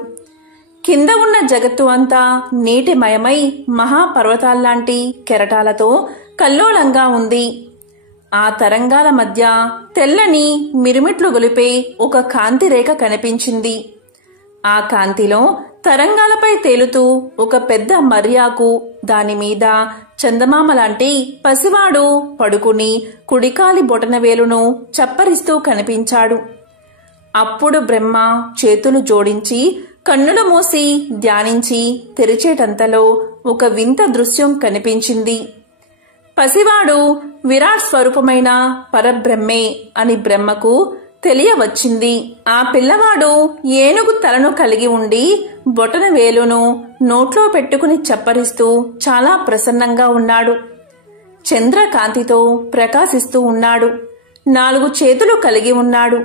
కింద ఉన్న జగత్తు అంతా నీటిమయమై మహాపర్వతాల్లాంటి కెరటాలతో కల్లోలంగా ఉంది. ఆ తరంగాల మధ్య తెల్లని మిరుమిట్లు గొలిపే ఒక కాంతి రేఖ కనిపించింది. ఆ కాంతిలో తరంగాలపై తేలుతూ ఒక పెద్ద మర్యాకు, దానిమీద చందమామ లాంటి పసివాడు పడుకుని కుడికాలి బొటనవేలును చప్పరిస్తూ కనిపించాడు. అప్పుడు బ్రహ్మ చేతులు జోడించి కన్నులు మూసి ధ్యానించి తెరిచేటంతలో ఒక వింత దృశ్యం కనిపించింది. పసివాడు విరాట్ స్వరూపమైన పరబ్రహ్మే అని బ్రహ్మకు తెలియవచ్చింది. ఆ పిల్లవాడు ఏనుగు తలను కలిగి ఉండి బొటన వేలును నోట్లో పెట్టుకుని చప్పరిస్తూ చాలా ప్రసన్నంగా ఉన్నాడు. చంద్రకాంతితో ప్రకాశిస్తూ ఉన్నాడు. 4 చేతులు కలిగి ఉన్నాడు.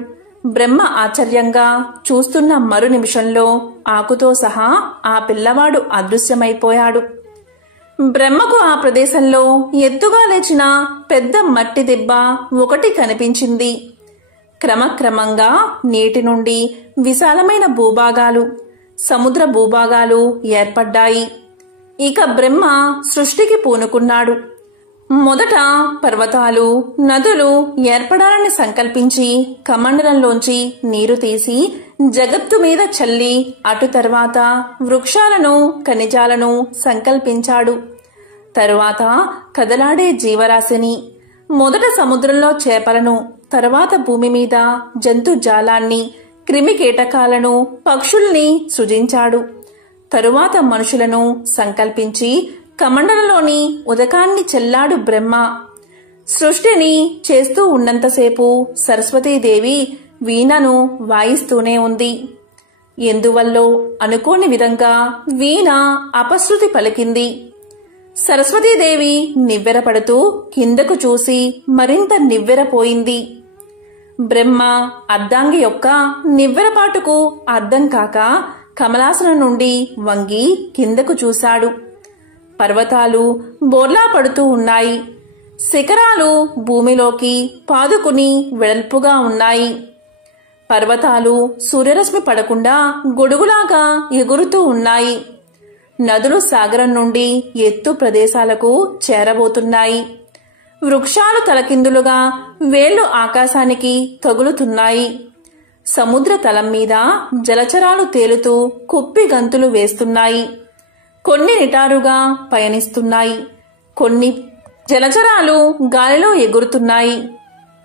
బ్రహ్మ ఆశ్చర్యంగా చూస్తున్న మరు నిమిషంలో ఆకుతో సహా ఆ పిల్లవాడు అదృశ్యమైపోయాడు. బ్రహ్మకు ఆ ప్రదేశంలో ఎత్తుగా లేచిన పెద్ద మట్టి దిబ్బ ఒకటి కనిపించింది. క్రమక్రమంగా నీటి నుండి విశాలమైన భూభాగాలు, సముద్ర భూభాగాలు ఏర్పడ్డాయి. ఇక బ్రహ్మ సృష్టికి పూనుకున్నాడు. మొదట పర్వతాలు, నదులు ఏర్పడాలని సంకల్పించి కమండలంలోంచి నీరు తీసి జగత్తు మీద చల్లి అటు తర్వాత వృక్షాలను, ఖనిజాలను సంకల్పించాడు. తరువాత కదలాడే జీవరాశిని, మొదట సముద్రంలో చేపలను, తరువాత భూమి మీద జంతుజాలాన్ని, క్రిమికీటకాలను, పక్షుల్ని సృజించాడు. తరువాత మనుషులను సంకల్పించి కమండలంలోని ఉదకాన్ని చెల్లాడు బ్రహ్మ. సృష్టిని చేస్తూ ఉన్నంతసేపు సరస్వతీదేవి వీణను వాయిస్తూనే ఉంది. ఎందువల్లో అనుకోని విధంగా వీణ అపశృతి పలికింది. సరస్వతీదేవి నివ్వెరపడుతూ కిందకు చూసి మరింత నివ్వెరపోయింది. బ్రహ్మ అర్ధాంగి యొక్క నివ్వెరపాటుకు అర్థం కాక కమలాసనం నుండి వంగి కిందకు చూశాడు. పర్వతాలు బోర్లా పడుతూ ఉన్నాయి. శిఖరాలు భూమిలోకి పాదుకుని వెడల్పుగా ఉన్నాయి. పర్వతాలు సూర్యరశ్మి పడకుండా గొడుగులాగా ఎగురుతూ ఉన్నాయి. నదులు సాగరం నుండి ఎత్తు ప్రదేశాలకు చేరబోతున్నాయి. వృక్షాలు తలకిందులుగా వేళ్లు ఆకాశానికి తగులుతున్నాయి. సముద్ర తలం మీద జలచరాలు తేలుతూ కుప్పి గంతులు వేస్తున్నాయి. కొన్ని నిటారుగా పయనిస్తున్నాయి. కొన్ని జలచరాలు గాలిలో ఎగురుతున్నాయి.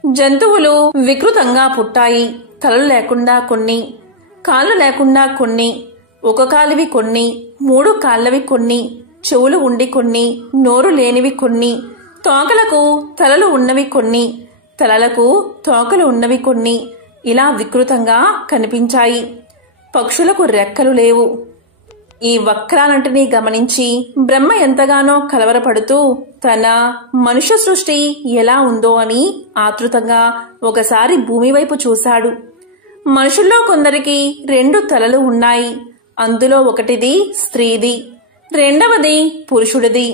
జంతువులు వికృతంగా పుట్టాయి. తలలు లేకుండా కొన్ని, కాళ్ళు లేకుండా కొన్ని, ఒక కాలివి కొన్ని, 3 కాళ్ళవి కొన్ని, చెవులు ఉండి కొన్ని, నోరు లేనివి కొన్ని, తోకలకు తలలు ఉన్నవి కొన్ని, తలలకు తోకలు ఉన్నవి కొన్ని, ఇలా వికృతంగా కనిపించాయి. పక్షులకు రెక్కలు లేవు. ఈ వక్రాలంటినీ గమనించి బ్రహ్మ ఎంతగానో కలవరపడుతూ తన మనుష్య సృష్టి ఎలా ఉందో అని ఆతృతంగా ఒకసారి భూమి వైపు చూశాడు. మనుషుల్లో కొందరికి 2 తలలు ఉన్నాయి. అందులో ఒకటిది స్త్రీది, రెండవది పురుషుడిది.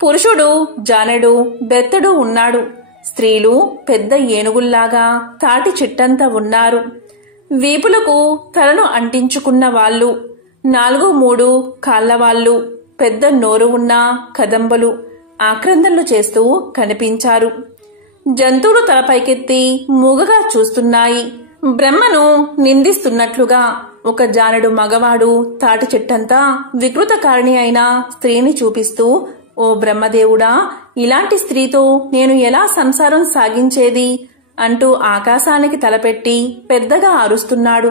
పురుషుడు జానెడు బెత్తడు ఉన్నాడు. స్త్రీలు పెద్ద ఏనుగుల్లాగా తాటి చెట్టంతా ఉన్నారు. వీపులకు తలను అంటించుకున్న వాళ్ళు, 4-3 కాళ్లవాళ్లు, పెద్ద నోరు ఉన్న కదంబలు ఆక్రందనలు చేస్తూ కనిపించారు. జంతువులు తలపైకెత్తి మూగగా చూస్తున్నాయి. బ్రహ్మను నిందిస్తున్నట్లుగా ఒక జానెడు మగవాడు తాటి చెట్టంతా వికృతకారిణి అయిన స్త్రీని చూపిస్తూ, ఓ బ్రహ్మదేవుడా, ఇలాంటి స్త్రీతో నేను ఎలా సంసారం సాగించేది అంటూ ఆకాశానికి తలపెట్టి పెద్దగా అరుస్తున్నాడు.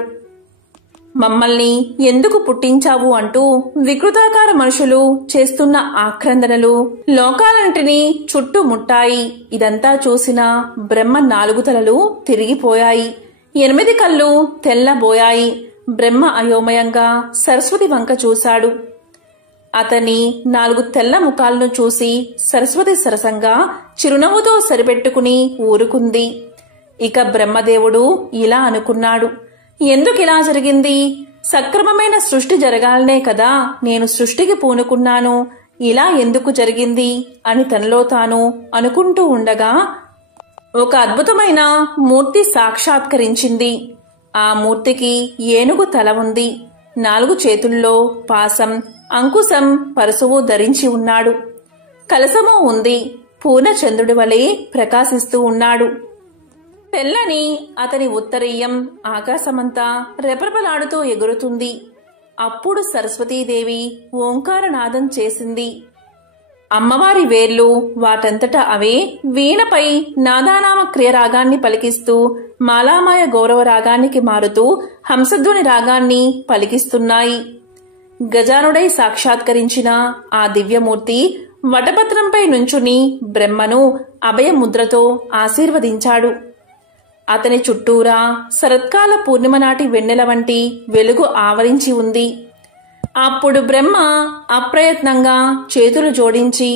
మమ్మల్ని ఎందుకు పుట్టించావు అంటూ వికృతాకార మనుషులు చేస్తున్న ఆక్రందనలు లోకాలన్నింటినీ చుట్టుముట్టాయి. ఇదంతా చూసిన బ్రహ్మ 4 తలలు తిరిగిపోయాయి. 8 కళ్ళు తెల్లబోయాయి. బ్రహ్మ అయోమయంగా సరస్వతి వంక చూశాడు. అతని 4 తెల్ల ముఖాలను చూసి సరస్వతి సరసంగా చిరునవ్వుతో సరిపెట్టుకుని ఊరుకుంది. ఇక బ్రహ్మదేవుడు ఇలా అనుకున్నాడు, ఎందుకిలా జరిగింది? సక్రమమైన సృష్టి జరగాలనే కదా నేను సృష్టికి పూనుకున్నాను, ఇలా ఎందుకు జరిగింది అని తనలో తాను అనుకుంటూ ఉండగా ఒక అద్భుతమైన మూర్తి సాక్షాత్కరించింది. ఆ మూర్తికి ఏనుగు తల ఉంది. 4 చేతుల్లో పాసం, అంకుశం, పరశువు ధరించి ఉన్నాడు. కలశము ఉంది. పూర్ణచంద్రుడి వలె ప్రకాశిస్తూ ఉన్నాడు. తెల్లని అతని ఉత్తరీయం ఆకాశమంతా రెపరెపలాడుతూ ఎగురుతుంది. అప్పుడు సరస్వతీదేవి ఓంకారనాదం చేసింది. అమ్మవారి వేర్లు వాటంతట అవే వీణపై నాదానామ క్రియ రాగాన్ని పలికిస్తూ మాలామాయ గౌరవ రాగానికి మారుతూ హంసధ్వని రాగాన్ని పలికిస్తున్నాయి. గజానుడై సాక్షాత్కరించిన ఆ దివ్యమూర్తి వటపత్రంపై నుంచుని బ్రహ్మను అభయముద్రతో ఆశీర్వదించాడు. అతని చుట్టూరా శరత్కాల పూర్ణిమ నాటి వెన్నెల వంటి వెలుగు ఆవరించి ఉంది. అప్పుడు బ్రహ్మ అప్రయత్నంగా చేతులు జోడించి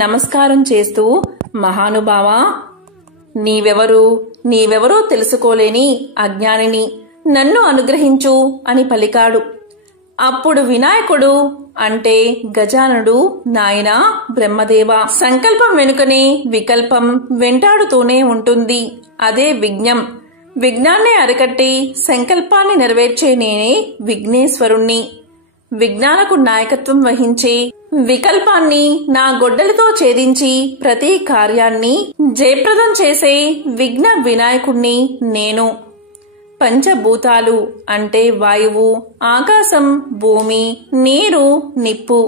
నమస్కారం చేస్తూ, మహానుభావా, నీవెవరో తెలుసుకోలేని అజ్ఞానిని, నన్ను అనుగ్రహించు అని పలికాడు. అప్పుడు వినాయకుడు అంటే గజానుడు, నాయనా బ్రహ్మదేవ, సంకల్పం వెనుకనే వికల్పం వెంటాడుతూనే ఉంటుంది. అదే విఘ్నం. విఘ్నాన్ని అరికట్టి సంకల్పాన్ని నెరవేర్చే నేనే విఘ్నేశ్వరుణ్ణి. విఘ్నాలకు నాయకత్వం వహించే వికల్పాన్ని నా గొడ్డలితో ఛేదించి ప్రతి కార్యాన్ని జయప్రదం చేసే విఘ్న వినాయకుణ్ణి నేను. పంచభూతాలు అంటే వాయువు, ఆకాశం, భూమి, నీరు, నిప్పు,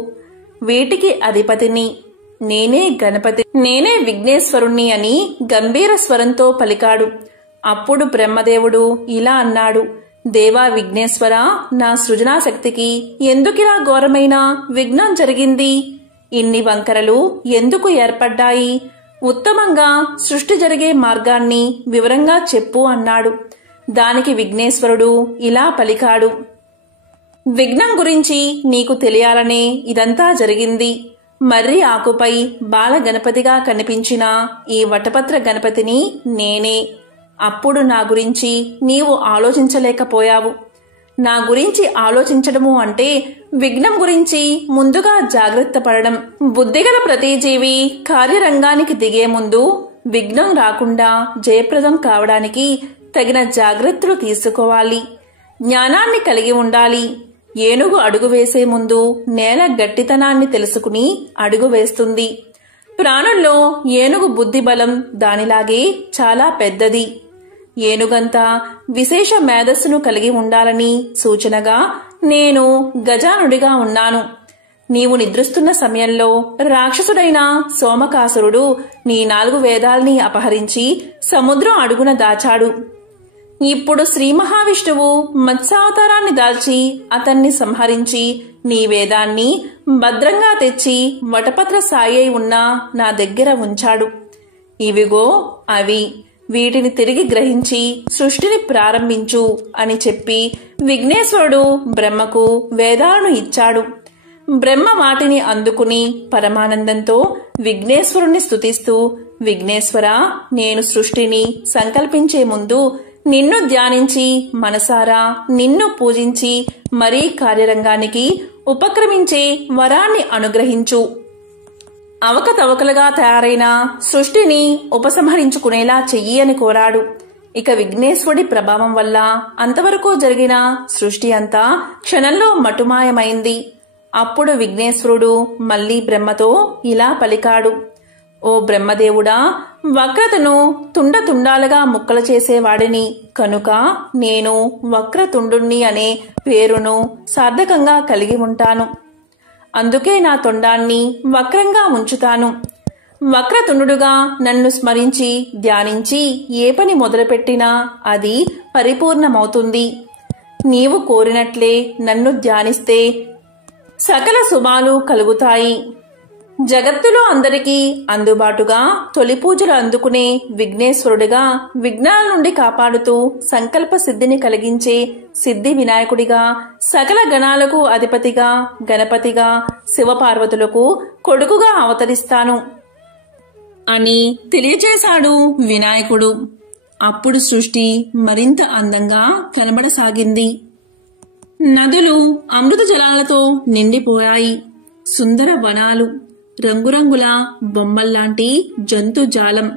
వీటికి అధిపతిని నేనే, గణపతి నేనే విఘ్నేశ్వరుణ్ణి అని గంభీర స్వరంతో పలికాడు. అప్పుడు బ్రహ్మదేవుడు ఇలా అన్నాడు, దేవా విఘ్నేశ్వర, నా సృజనాశక్తికి ఎందుకిలా ఘోరమైన విఘ్నం జరిగింది? ఇన్ని వంకరలు ఎందుకు ఏర్పడ్డాయి? ఉత్తమంగా సృష్టి జరిగే మార్గాన్ని వివరంగా చెప్పు అన్నాడు. దానికి విఘ్నేశ్వరుడు ఇలా పలికాడు, విఘ్నం గురించి నీకు తెలియాలనే ఇదంతా జరిగింది. మర్రి ఆకుపై బాల గణపతిగా కనిపించిన ఈ వటపత్ర గణపతిని నేనే. అప్పుడు నా గురించి నీవు ఆలోచించలేకపోయావు. నా గురించి ఆలోచించడము అంటే విఘ్నం గురించి ముందుగా జాగ్రత్త పడడం. బుద్ధిగల ప్రతి జీవి కార్యరంగానికి దిగే ముందు విఘ్నం రాకుండా జయప్రదం కావడానికి తగిన జాగ్రత్తలు తీసుకోవాలి. జ్ఞానాన్ని కలిగి ఉండాలి. ఏనుగు అడుగు వేసే ముందు నేల గట్టితనాన్ని తెలుసుకుని అడుగు వేస్తుంది. ప్రాణుల్లో ఏనుగు బుద్ధి బలం దానిలాగే చాలా పెద్దది. ఏనుగంతా విశేష మేధస్సును కలిగి ఉండాలని సూచనగా నేను గజానుడిగా ఉన్నాను. నీవు నిద్రిస్తున్న సమయంలో రాక్షసుడైన సోమకాసురుడు నీ 4 వేదాల్ని అపహరించి సముద్రం అడుగున దాచాడు. ఇప్పుడు శ్రీ మహావిష్ణువు మత్స్యావతారాన్ని దాల్చి అతన్ని సంహరించి నీ వేదాన్ని భద్రంగా తెచ్చి వటపత్ర సాయి ఉన్న నా దగ్గర ఉంచాడు. ఇవిగో అవి, వీటిని తిరిగి గ్రహించి సృష్టిని ప్రారంభించు అని చెప్పి విఘ్నేశ్వరుడు బ్రహ్మకు వేదాలను ఇచ్చాడు. బ్రహ్మ వాటిని అందుకుని పరమానందంతో విఘ్నేశ్వరుణ్ణి స్తుతిస్తూ, విఘ్నేశ్వర, నేను సృష్టిని సంకల్పించే ముందు నిన్ను ధ్యానించి మనసారా నిన్ను పూజించి మరీ కార్యరంగానికి ఉపక్రమించే వరాన్ని అనుగ్రహించు. అవకతవకలుగా తయారైన సృష్టిని ఉపసంహరించుకునేలా చెయ్యి అని కోరాడు. ఇక విఘ్నేశ్వరుడి ప్రభావం వల్ల అంతవరకు జరిగిన సృష్టి అంతా క్షణంలో మటుమాయమైంది. అప్పుడు విఘ్నేశ్వరుడు మళ్లీ బ్రహ్మతో ఇలా పలికాడు, ఓ బ్రహ్మదేవుడా, వక్రతను తుండతుండాలుగా ముక్కలు చేసేవాడిని కనుక నేను వక్రతుండుణ్ణి అనే పేరును సార్థకంగా కలిగి ఉంటాను. అందుకే నా తొండాన్ని వక్రంగా ఉంచుతాను. వక్రతుండుడుగా నన్ను స్మరించి ధ్యానించి ఏ పని మొదలుపెట్టినా అది పరిపూర్ణమవుతుంది. నీవు కోరినట్లే నన్ను ధ్యానిస్తే సకల శుభాలు కలుగుతాయి. జగత్తులో అందరికీ అందుబాటుగా తొలి పూజలు అందుకునే విఘ్నేశ్వరుడిగా విఘ్నాల నుండి కాపాడుతూ సంకల్ప సిద్ధిని కలిగించే సిద్ధి వినాయకుడిగా సకల గణాలకు అధిపతిగా గణపతిగా శివపార్వతులకు కొడుకుగా అవతరిస్తాను అని తెలియజేశాడు వినాయకుడు. అప్పుడు సృష్టి మరింత అందంగా కనబడసాగింది. నదులు అమృత జలాలతో నిండిపోయాయి. సుందర వనాలు, రంగురంగుల బొమ్మల్లాంటి జంతుజాలం,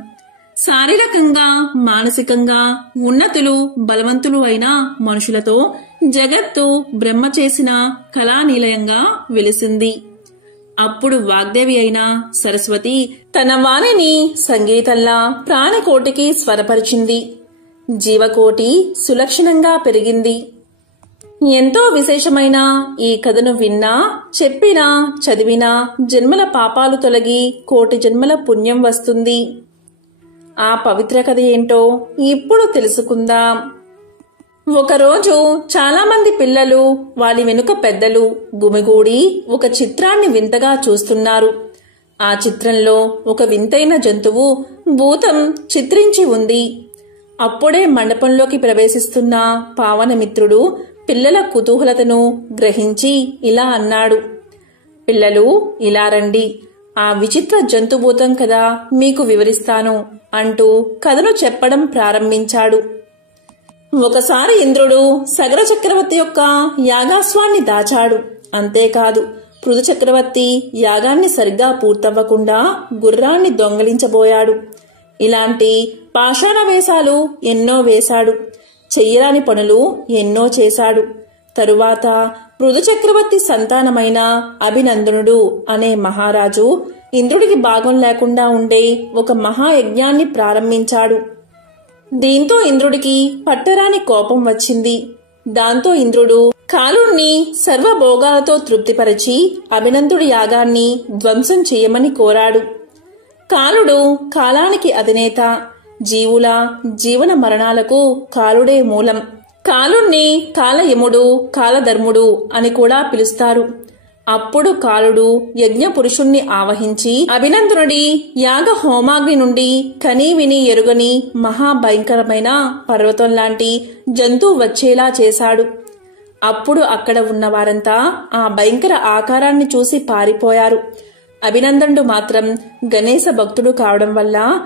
శారీరకంగా మానసికంగా ఉన్నతులు బలవంతులు అయిన మనుషులతో జగత్తు బ్రహ్మ చేసిన కళానిలయంగా వెలిసింది. అప్పుడు వాగ్దేవి అయిన సరస్వతి తన వాణిని సంగీతంలా ప్రాణికోటికి స్వరపరిచింది. జీవకోటి సులక్షణంగా పెరిగింది. ఎంతో విశేషమైన ఈ కథను విన్నా, చెప్పినా, చదివినా జన్మల పాపాలు తొలగి కోటి జన్మల పుణ్యం వస్తుంది. ఆ పవిత్ర కథ ఏంటో ఇప్పుడు తెలుసుకుందాం. ఒకరోజు చాలా మంది పిల్లలు, వాళ్ళ వెనుక పెద్దలు గుమిగూడి ఒక చిత్రాన్ని వింతగా చూస్తున్నారు. ఆ చిత్రంలో ఒక వింతైన జంతువు భూతం చిత్రించి ఉంది. అప్పుడే మండపంలోకి ప్రవేశిస్తున్న పావనమిత్రుడు పిల్లల కుతూహలతను గ్రహించి ఇలా అన్నాడు. పిల్లలు, ఇలా రండి, ఆ విచిత్ర జంతుభూతం కదా మీకు వివరిస్తాను అంటూ కథను చెప్పడం ప్రారంభించాడు. ఒకసారి ఇంద్రుడు సగర చక్రవర్తి యొక్క యాగాశ్వాన్ని దాచాడు. అంతేకాదు, పృథు చక్రవర్తి యాగాన్ని సరిగ్గా పూర్తవ్వకుండా గుర్రాన్ని దొంగలించబోయాడు. ఇలాంటి పాషాణ వేషాలు ఎన్నో వేశాడు. చెయ్యరాని పనులు ఎన్నో చేశాడు. తరువాత పృథు చక్రవర్తి సంతానమైన అభినందనుడు అనే మహారాజు ఇంద్రుడికి భాగం లేకుండా ఉండే ఒక మహాయజ్ఞాన్ని ప్రారంభించాడు. దీంతో ఇంద్రుడికి పట్టరాని కోపం వచ్చింది. దాంతో ఇంద్రుడు కాలుణ్ణి సర్వభోగాలతో తృప్తిపరిచి అభినందుడి యాగాన్ని ధ్వంసం చేయమని కోరాడు. కాలుడు కాలానికి అధినేత. జీవుల జీవన మరణాలకు కాలుడే మూలం. కాలుణ్ణి కాలయముడు, కాలధర్ముడు అని కూడా పిలుస్తారు. అప్పుడు కాలుడు యజ్ఞ పురుషుణ్ణి ఆవహించి అభినందనుడి యాగ హోమాగ్ని నుండి కనీ విని ఎరుగని మహాభయంకరమైన పర్వతం లాంటి జంతువు వచ్చేలా చేశాడు. అప్పుడు అక్కడ ఉన్న వారంతా ఆ భయంకర ఆకారాన్ని చూసి పారిపోయారు. అభినందనుడు మాత్రం గణేశ భక్తుడు కావడం వల్ల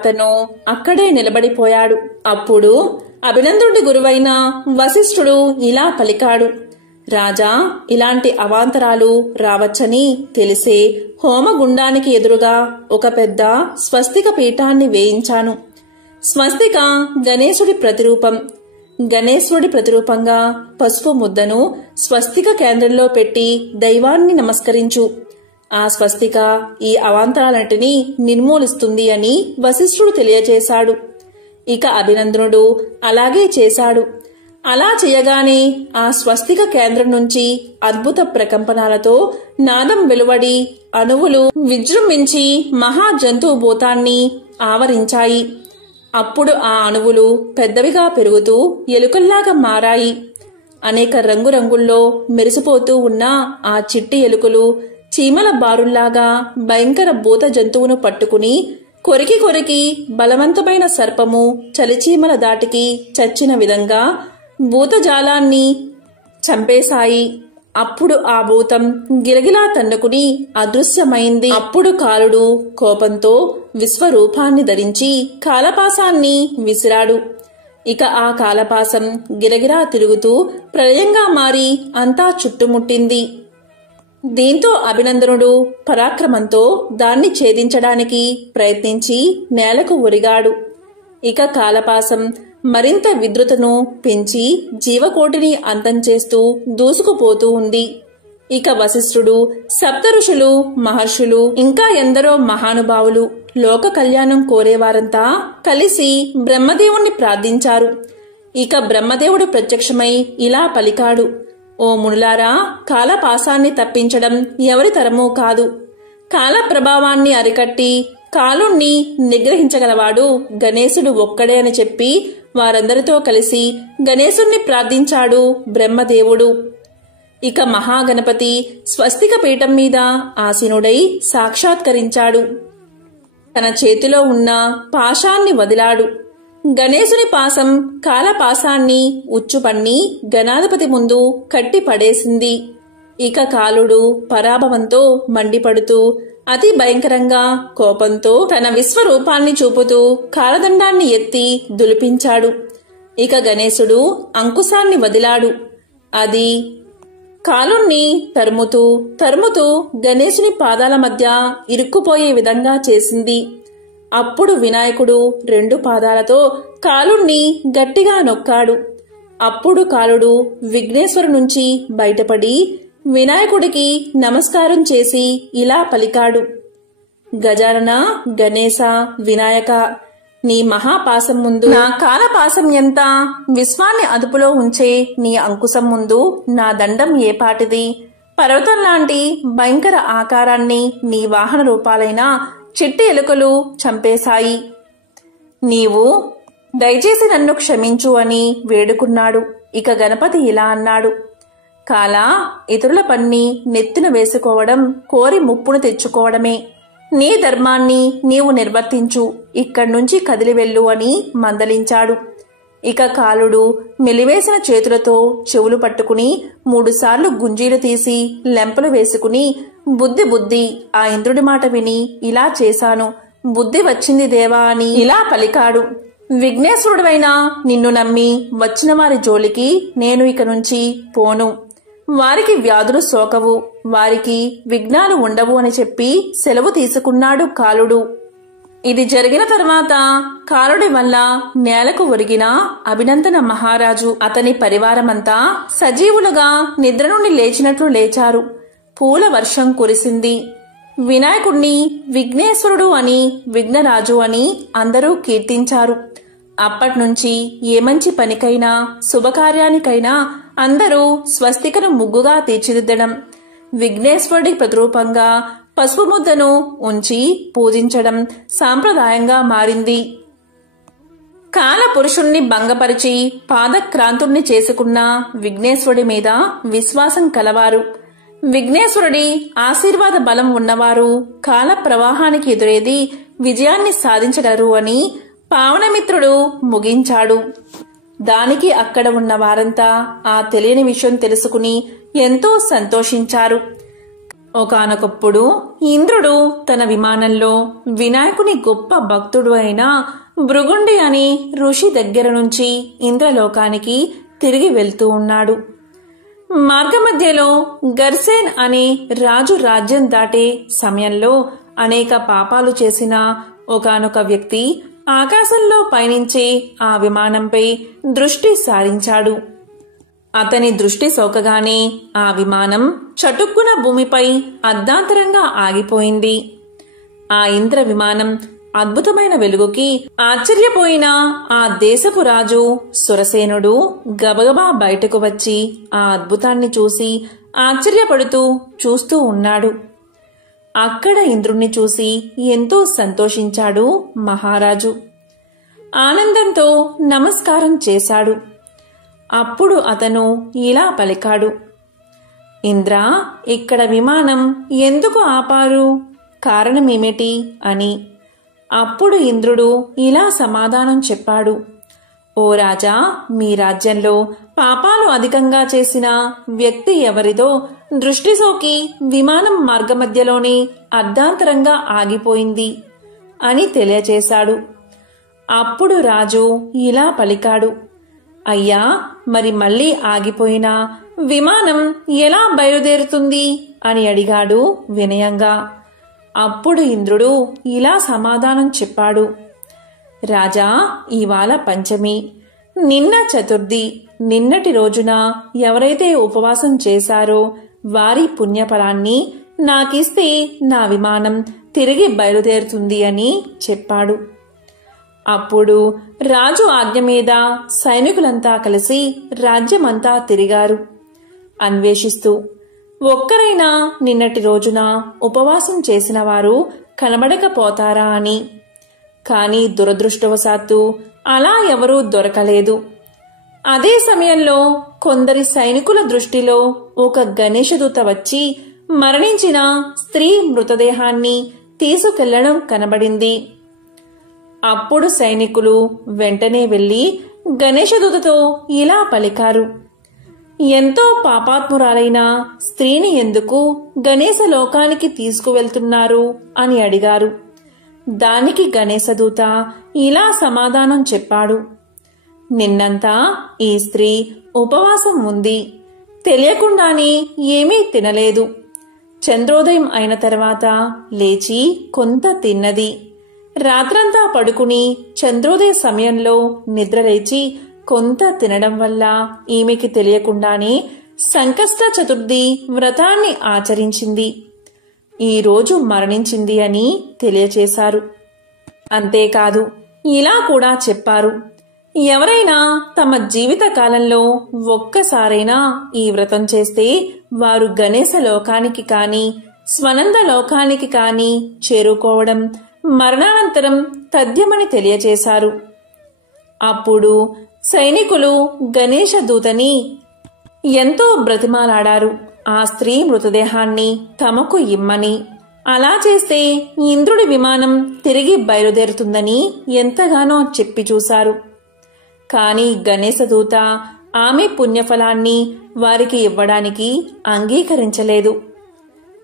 అతను అక్కడే నిలబడిపోయాడు. అప్పుడు అభినందనుడి గురువైన వశిష్ఠుడు ఇలా పలికాడు. రాజా, ఇలాంటి అవాంతరాలు రావచ్చని తెలిసే హోమగుండానికి ఎదురుగా ఒక పెద్ద స్వస్తిక పీఠాన్ని వేయించాను. స్వస్తిక గణేశుడి ప్రతిరూపం. గణేశుడి ప్రతిరూపంగా పసుపు ముద్దను స్వస్తిక కేంద్రంలో పెట్టి దైవాన్ని నమస్కరించు. ఆ స్వస్తిక ఈ అవాంతరాలన్నిటినీ నిర్మూలిస్తుంది అని వశిష్ఠుడు తెలియజేశాడు. ఇక అభినందనుడు అలాగే చేశాడు. అలా చేయగానే ఆ స్వస్తిక కేంద్రం నుంచి అద్భుత ప్రకంపనాలతో నాదం వెలువడి అణువులు విజృంభించి మహాజంతువు భూతాన్ని ఆవరించాయి. అప్పుడు ఆ అణువులు పెద్దవిగా పెరుగుతూ ఎలుకల్లాగా మారాయి. అనేక రంగురంగుల్లో మెరిసిపోతూ ఉన్న ఆ చిట్టి ఎలుకలు చీమల బారుల్లాగా భయంకర భూత జంతువును పట్టుకుని కొరికి కొరికి బలవంతమైన సర్పము చలిచీమల దాటికి చచ్చిన విధంగా భూతజాలాన్ని చంపేశాయి. అప్పుడు ఆ భూతం గిలగిలా తన్నుకుని అదృశ్యమైంది. అప్పుడు కాలుడు కోపంతో విశ్వరూపాన్ని ధరించి కాలపాసాన్ని విసిరాడు. ఇక ఆ కాలపాసం గిరగిరా తిరుగుతూ ప్రళయంగా మారి అంతా చుట్టుముట్టింది. దీంతో అభినందనుడు పరాక్రమంతో దాన్ని ఛేదించడానికి ప్రయత్నించి నేలకు ఒరిగాడు. ఇక కాలపాసం మరింత విద్రుతను పెంచి జీవకోటిని అంతం చేస్తూ దూసుకుపోతూ ఉంది. ఇక వశిష్ఠుడు, సప్త ఋషులు, మహర్షులు ఇంకా ఎందరో మహానుభావులు లోక కళ్యాణం కోరేవారంతా కలిసి బ్రహ్మదేవుణ్ణి ప్రార్థించారు. ఇక బ్రహ్మదేవుడు ప్రత్యక్షమై ఇలా పలికాడు. ఓ మునులారా, కాలపాసాన్ని తప్పించడం ఎవరి తరమూ కాదు. కాల ప్రభావాన్ని అరికట్టి కాలుణ్ణి నిగ్రహించగలవాడు గణేశుడు ఒక్కడే అని చెప్పి వారందరితో కలిసి గణేశుణ్ణి ప్రార్థించాడు బ్రహ్మదేవుడు. ఇక మహాగణపతి స్వస్తిక పీఠం మీద ఆసీనుడై సాక్షాత్కరించాడు. తన చేతిలో ఉన్న పాశాన్ని వదిలాడు. గణేశుని పాసం కాలపాసాన్ని ఉచ్చుపన్ని గణాధిపతి ముందు కట్టి పడేసింది. ఇక కాలుడు పరాభవంతో మండిపడుతూ అతి భయంకరంగా కోపంతో తన విశ్వరూపాన్ని చూపుతూ కాలదండాన్ని ఎత్తి దులిపించాడు. ఇక గణేశుడు అంకుశాన్ని వదిలాడు. అది కాలుణ్ణి తరుముతూ తరుముతూ గణేశుని పాదాల మధ్య ఇరుక్కుపోయే విధంగా చేసింది. అప్పుడు వినాయకుడు 2 పాదాలతో కాలుణ్ణి గట్టిగా నొక్కాడు. అప్పుడు కాలుడు విఘ్నేశ్వరు నుంచి బయటపడి వినాయకుడికి నమస్కారం చేసి ఇలా పలికాడు: గజానన, గణేశ, వినాయక, నీ మహాపాసం ముందు నా కాలపాసం ఎంత? విశ్వాన్ని అదుపులో ఉంచే నీ అంకుశం ముందు నా దండం ఏపాటిది? పర్వతం లాంటి భయంకర ఆకారాన్ని నీ వాహన రూపాలైన చిట్టి ఎలుకలు చంపేశాయి. నీవు దయచేసి నన్ను క్షమించు అని వేడుకున్నాడు. ఇక గణపతి ఇలా అన్నాడు: కాల, ఇతరుల పన్ని నెత్తిన వేసుకోవడం కోరి ముప్పును తెచ్చుకోవడమే. నీ ధర్మాన్ని నీవు నిర్వర్తించు, ఇక్కడ్నుంచి కదిలివెళ్ళు అని మందలించాడు. ఇక కాలుడు మెలివేసిన చేతులతో చెవులు పట్టుకుని 3 సార్లు గుంజీలు తీసి లెంపలు వేసుకుని బుద్ధి బుద్ధి, ఆ ఇంద్రుడి మాట విని ఇలా చేశాను, బుద్ధి వచ్చింది దేవా అని ఇలా పలికాడు. విఘ్నేశ్వరుడైన నిన్ను నమ్మి వచ్చిన వారి జోలికి నేను ఇక నుంచి పోను. వారికి వ్యాధులు సోకవు, వారికి విఘ్నాలు ఉండవు అని చెప్పి సెలవు తీసుకున్నాడు కాలుడు. ఇది జరిగిన తర్వాత కాలుడి వల్ల నేలకు ఒరిగిన అభినందన మహారాజు అతని పరివారమంతా సజీవులుగా నిద్ర నుండి లేచినట్లు లేచారు. పూల వర్షం కురిసింది. వినాయకుణ్ణి విఘ్నేశ్వరుడు అని, విఘ్నరాజు అని అందరూ కీర్తించారు. అప్పట్నుంచి ఏ మంచి పనికైనా శుభకార్యానికైనా అందరూ స్వస్తికను ముగ్గుగా తీర్చిదిద్దడం, విఘ్నేశ్వరుడి ప్రతిరూపంగా పసుపు ముద్దను ఉంచి పూజించడం సాంప్రదాయంగా మారింది. కాల పురుషుణ్ణి భంగపరిచి పాదక్రాంతుణ్ణి చేసుకున్న విఘ్నేశ్వరుడి మీద విశ్వాసం కలవారు, విఘ్నేశ్వరుడి ఆశీర్వాద బలం ఉన్నవారు కాల ప్రవాహానికి ఎదురేది విజయాన్ని సాధించగలరు అని పావనమిత్రుడు ముగించాడు. దానికి అక్కడ ఉన్న వారంతా ఆ తెలియని విషయం తెలుసుకుని ఎంతో సంతోషించారు. ఒకానొకప్పుడు ఇంద్రుడు తన విమానంలో వినాయకుని గొప్ప భక్తుడు అయిన భృగుండి అనే ఋషి దగ్గర నుంచి ఇంద్రలోకానికి తిరిగి వెళ్తూ ఉన్నాడు. మార్గమధ్యలో గర్సేన్ అనే రాజు రాజ్యం దాటే సమయంలో అనేక పాపాలు చేసిన ఒకానొక వ్యక్తి ఆకాశంలో పయనించే ఆ విమానంపై దృష్టి సారించాడు. అతని దృష్టి సోకగానే ఆ విమానం చటుక్కున భూమిపై అర్ధాంతరంగా ఆగిపోయింది. ఆ ఇంద్ర విమానం అద్భుతమైన వెలుగుకి ఆశ్చర్యపోయిన ఆ దేశపు రాజు సురసేనుడు గబగబా బయటకు వచ్చి ఆ అద్భుతాన్ని చూసి ఆశ్చర్యపడుతూ చూస్తూ ఉన్నాడు. అక్కడ ఇంద్రుణ్ణి చూసి ఎంతో సంతోషించాడు మహారాజు. ఆనందంతో నమస్కారం చేశాడు. అప్పుడు అతను ఇలా పలికాడు: ఇంద్ర, ఇక్కడ విమానం ఎందుకు ఆపారు? కారణమేమిటి అని. అప్పుడు ఇంద్రుడు ఇలా సమాధానం చెప్పాడు: ఓ రాజా, మీ రాజ్యంలో పాపాలు అధికంగా చేసిన వ్యక్తి ఎవరిదో దృష్టి సోకి విమానం మార్గమధ్యలోనే అర్ధాంతరంగా ఆగిపోయింది అని తెలియచేశాడు. అప్పుడు రాజు ఇలా పలికాడు: అయ్యా, మరి మళ్ళీ ఆగిపోయిన విమానం ఎలా బయలుదేరుతుంది అని అడిగాడు వినయంగా. అప్పుడు ఇంద్రుడు ఇలా సమాధానం చెప్పాడు: రాజా, ఇవాళ పంచమి, నిన్న చతుర్థి. నిన్నటి రోజున ఎవరైతే ఉపవాసం చేశారో వారి పుణ్యఫలాన్ని నాకిస్తే నా విమానం తిరిగి బయలుదేరుతుంది అని చెప్పాడు. అప్పుడు రాజు ఆజ్ఞ మీద సైనికులంతా కలిసి రాజ్యమంతా తిరిగారు, అన్వేషిస్తూ ఒక్కరైనా నిన్నటి రోజున ఉపవాసం చేసిన వారు కనబడకపోతారా అని. కాని దురదృష్టవశాత్తు అలా ఎవరూ దొరకలేదు. అదే సమయంలో కొందరి సైనికుల దృష్టిలో ఒక గణేశదూత వచ్చి మరణించిన స్త్రీ మృతదేహాన్ని తీసుకెళ్లడం కనబడింది. అప్పుడు సైనికులు వెంటనే వెళ్లి గణేశదూతతో ఇలా పలికారు: ఎంతో పాపాత్మురాలైన స్త్రీని ఎందుకు గణేశ లోకానికి తీసుకువెళ్తున్నారు అని అడిగారు. దానికి గణేశదూత ఇలా సమాధానం చెప్పాడు. నిన్నంతా ఈ స్త్రీ ఉపవాసం ఉంది. తెలియకుండానే ఏమీ తినలేదు. చంద్రోదయం అయిన తర్వాత లేచి కొంత తిన్నది. రాత్రంతా పడుకుని చంద్రోదయ సమయంలో నిద్రలేచి కొంత తినడం వల్ల ఈమెకి తెలియకుండానే సంకష్ట చతుర్థి వ్రతాన్ని ఆచరించింది. ఈరోజు మరణించింది అని తెలియచేశారు. అంతేకాదు, ఇలా కూడా చెప్పారు, ఎవరైనా తమ జీవిత కాలంలో ఒక్కసారైనా ఈ వ్రతం చేస్తే వారు గణేశ లోకానికి కాని స్వనంద లోకానికి కాని చేరుకోవడం మరణానంతరం తథ్యమని తెలియచేశారు. అప్పుడు సైనికులు గణేశ దూతని ఎంతో బ్రతిమాలాడారు ఆ స్త్రీ మృతదేహాన్ని తమకు ఇమ్మని. అలా చేస్తే ఇంద్రుడి విమానం తిరిగి బయలుదేరుతుందని ఎంతగానో చెప్పి చూశారు. కాని గణేశదూత ఆమె పుణ్యఫలాన్ని వారికి ఇవ్వడానికి అంగీకరించలేదు.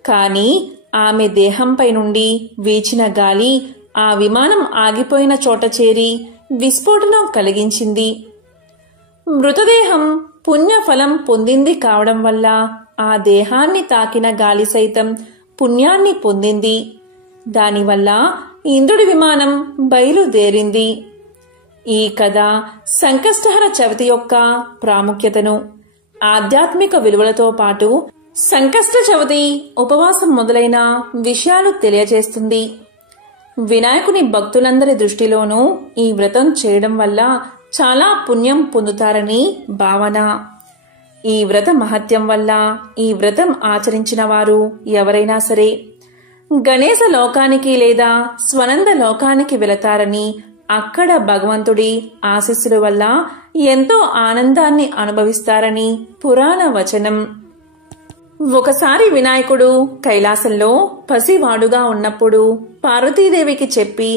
కాని ఆమె దేహంపై నుండి వీచిన గాలి ఆ విమానం ఆగిపోయిన చోట చేరి విస్ఫోటనం కలిగించింది. మృతదేహం పుణ్యఫలం పొందింది కావడం వల్ల ఆ దేహాన్ని తాకిన గాలి సైతం పుణ్యాన్ని పొందింది. దానివల్ల ఇంద్రుడి విమానం బయలుదేరింది. ఈ కథ సంకష్టహర చవితి యొక్క ప్రాముఖ్యతను, ఆధ్యాత్మిక విలువలతో పాటు సంకష్ట చవితి ఉపవాసం మొదలైన విషయాలు తెలియజేస్తుంది. వినాయకుని భక్తులందరి దృష్టిలోనూ ఈ వ్రతం చేయడం వల్ల చాలా పుణ్యం పొందుతారని భావన. ఈ వ్రత మహత్యం వల్ల ఈ వ్రతం ఆచరించిన వారు ఎవరైనా సరే గణేశ లోకానికి లేదా స్వనంద లోకానికి వెళతారని, అక్కడ భగవంతుడి ఆశీస్సుల వల్ల ఎంతో ఆనందాన్ని అనుభవిస్తారని పురాణ వచనం. ఒకసారి వినాయకుడు కైలాసంలో పసివాడుగా ఉన్నప్పుడు పార్వతీదేవికి చెప్పి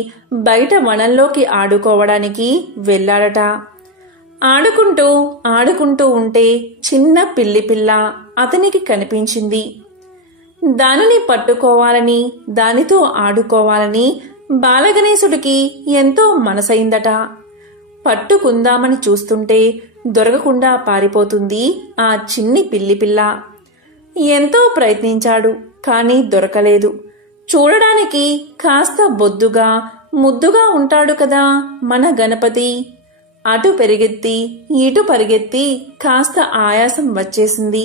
బయట వనంలోకి ఆడుకోవడానికి వెళ్ళాడట. ఆడుకుంటూ ఆడుకుంటూ ఉంటే చిన్న పిల్లి పిల్ల అతనికి కనిపించింది. దానిని పట్టుకోవాలని, దానితో ఆడుకోవాలని బాలగణేశుడికి ఎంతో మనసైందట. పట్టుకుందామని చూస్తుంటే దొరకకుండా పారిపోతుంది ఆ చిన్ని పిల్లి పిల్ల. ఎంతో ప్రయత్నించాడు, కాని దొరకలేదు. చూడడానికి కాస్త బొద్దుగా ముద్దుగా ఉంటాడు కదా మన గణపతి. అటు పెరిగెత్తి ఇటు పరిగెత్తి కాస్త ఆయాసం వచ్చేసింది.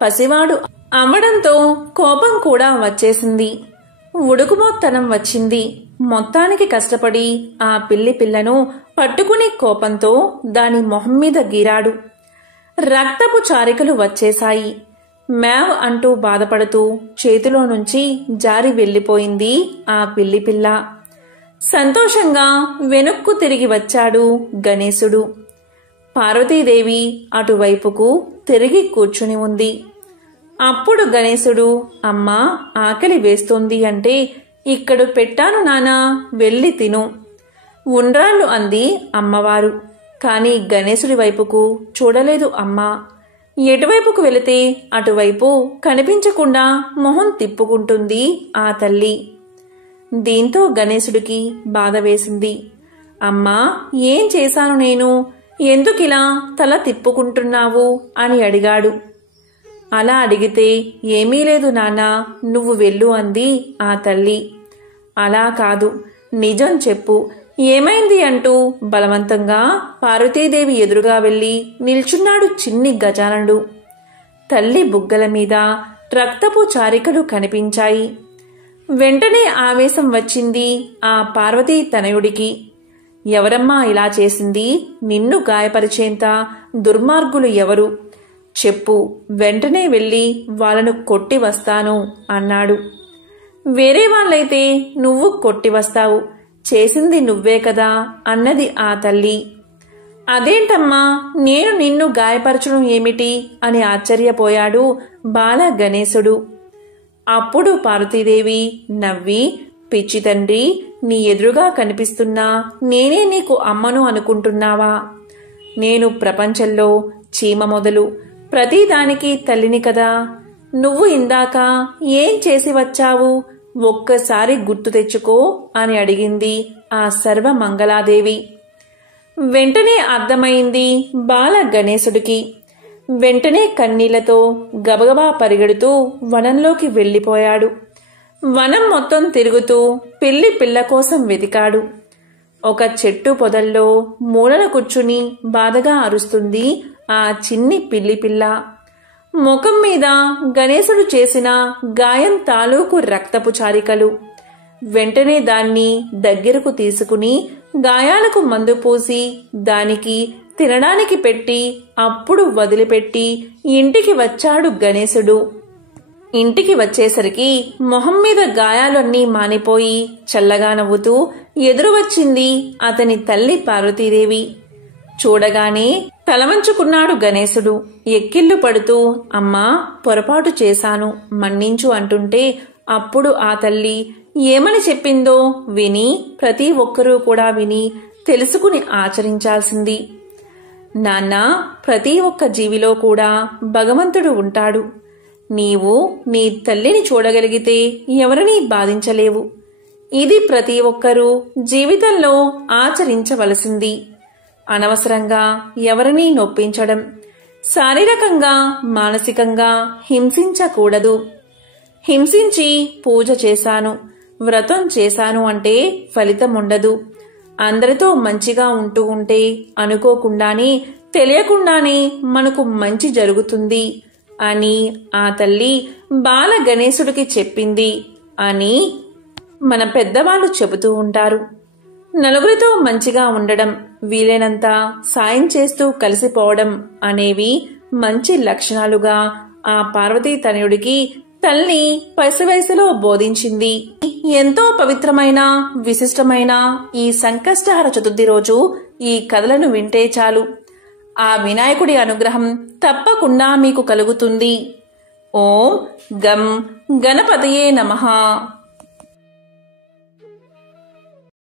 పసివాడు అవ్వడంతో కోపం కూడా వచ్చేసింది. ఉడుకుమోత్తనం వచ్చింది. మొత్తానికి కష్టపడి ఆ పిల్లి పిల్లను పట్టుకుని కోపంతో దాని మొహం మీద గీరాడు. రక్తపు చారికలు వచ్చేశాయి. మేవ్ అంటూ బాధపడుతూ చేతిలో నుంచి జారి వెళ్లిపోయింది ఆ పిల్లి పిల్ల. సంతోషంగా వెనక్కు తిరిగి వచ్చాడు గణేశుడు. పార్వతీదేవి అటువైపుకు తిరిగి కూర్చుని ఉంది. అప్పుడు గణేశుడు, అమ్మా ఆకలి వేస్తోంది అంటే, ఇక్కడ పెట్టాను నానా, వెళ్ళి తిను. ఉండ్రాళ్ళు అంది అమ్మవారు. కాని గణేశుడి వైపుకు చూడలేదు అమ్మ. ఎటువైపుకు వెళితే అటువైపు కనిపించకుండా మొహం తిప్పుకుంటుంది ఆ తల్లి. దీంతో గణేశుడికి బాధ వేసింది. అమ్మా ఏం చేశాను నేను, ఎందుకిలా తల తిప్పుకుంటున్నావు అని అడిగాడు. అలా అడిగితే ఏమీ లేదు నాన్నా, నువ్వు వెళ్ళు అంది ఆ తల్లి. అలా కాదు, నిజం చెప్పు, ఏమైంది అంటూ బలవంతంగా పార్వతీదేవి ఎదురుగా వెళ్లి నిల్చున్నాడు చిన్ని గజాననుడు. తల్లి బుగ్గల మీద రక్తపు చారికలు కనిపించాయి. వెంటనే ఆవేశం వచ్చింది ఆ పార్వతీ తనయుడికి. ఎవరమ్మా ఇలా చేసింది? నిన్ను గాయపరిచేంత దుర్మార్గులు ఎవరు? చెప్పు, వెంటనే వెళ్ళి వాళ్ళను కొట్టి వస్తాను అన్నాడు. వేరే వాళ్ళైతే నువ్వు కొట్టి వస్తావు, చేసింది నువ్వే కదా అన్నది ఆ తల్లి. అదేంటమ్మా, నేను నిన్ను గాయపరచడం ఏమిటి అని ఆశ్చర్యపోయాడు బాల గణేశుడు. అప్పుడు పార్వతీదేవి నవ్వి, పిచ్చి తండ్రి, నీ ఎదురుగా కనిపిస్తున్నా నేనే నీకు అమ్మను అనుకుంటున్నావా? నేను ప్రపంచంలో చీమ మొదలు ప్రతిదానికి తల్లిని కదా. నువ్వు ఇందాక ఏం చేసి వచ్చావు, ఒక్కసారి గుర్తు తెచ్చుకో అని అడిగింది ఆ సర్వమంగళాదేవి. వెంటనే అర్థమైంది బాల గణేశుడికి. వెంటనే కన్నీళ్లతో గబగబా పరిగెడుతూ వనంలోకి వెళ్ళిపోయాడు. వనం మొత్తం తిరుగుతూ పిల్ల కోసం వెతికాడు. ఒక చెట్టు పొదల్లో మూలన కూర్చుని బాధగా అరుస్తుంది ఆ చిన్ని పిల్ల. ముఖం మీద గణేశుడు చేసిన గాయం తాలూకు రక్తపు చారికలు. వెంటనే దాన్ని దగ్గరకు తీసుకుని గాయాలకు మందు పూసి దానికి తినడానికి పెట్టి అప్పుడు వదిలిపెట్టి ఇంటికి వచ్చాడు గణేశుడు. ఇంటికి వచ్చేసరికి మొహం మీద గాయాలన్నీ మానిపోయి చల్లగా నవ్వుతూ ఎదురు వచ్చింది అతని తల్లి పార్వతీదేవి. చూడగానే తలవంచుకున్నాడు గణేశుడు. ఎక్కిళ్ళు పడుతూ, అమ్మా, పొరపాటు చేశాను, మన్నించు అంటుంటే అప్పుడు ఆ తల్లి ఏమని చెప్పిందో విని ప్రతి ఒక్కరూ కూడా విని తెలుసుకుని ఆచరించాల్సింది. నాన్నా, ప్రతి ఒక్క జీవిలో కూడా భగవంతుడు ఉంటాడు. నీవు నీ తల్లిని చూడగలిగితే ఎవరినీ బాధించలేవు. ఇది ప్రతి ఒక్కరూ జీవితంలో ఆచరించవలసింది. అనవసరంగా ఎవరినీ నొప్పించడం, శారీరకంగా మానసికంగా హింసించకూడదు. హింసించి పూజ చేశాను, వ్రతం చేశాను అంటే ఫలితం ఉండదు. అందరితో మంచిగా ఉంటూ ఉంటే అనుకోకుండానే తెలియకుండానే మనకు మంచి జరుగుతుంది అని ఆ తల్లి బాల గణేశుడికి చెప్పింది అని మన పెద్దవాళ్ళు చెబుతూ ఉంటారు. నలుగురితో మంచిగా ఉండడం, వీలైనంత సాయం చేస్తూ కలిసిపోవడం అనేవి మంచి లక్షణాలుగా ఆ పార్వతీ తనయుడికి తల్లి పసివయసులో బోధించింది. ఎంతో పవిత్రమైన విశిష్టమైన ఈ సంకష్టహర చతుర్థి రోజు ఈ కథలను వింటే చాలు, ఆ వినాయకుడి అనుగ్రహం తప్పకుండా మీకు కలుగుతుంది. ఓం గం గణపతయే నమః.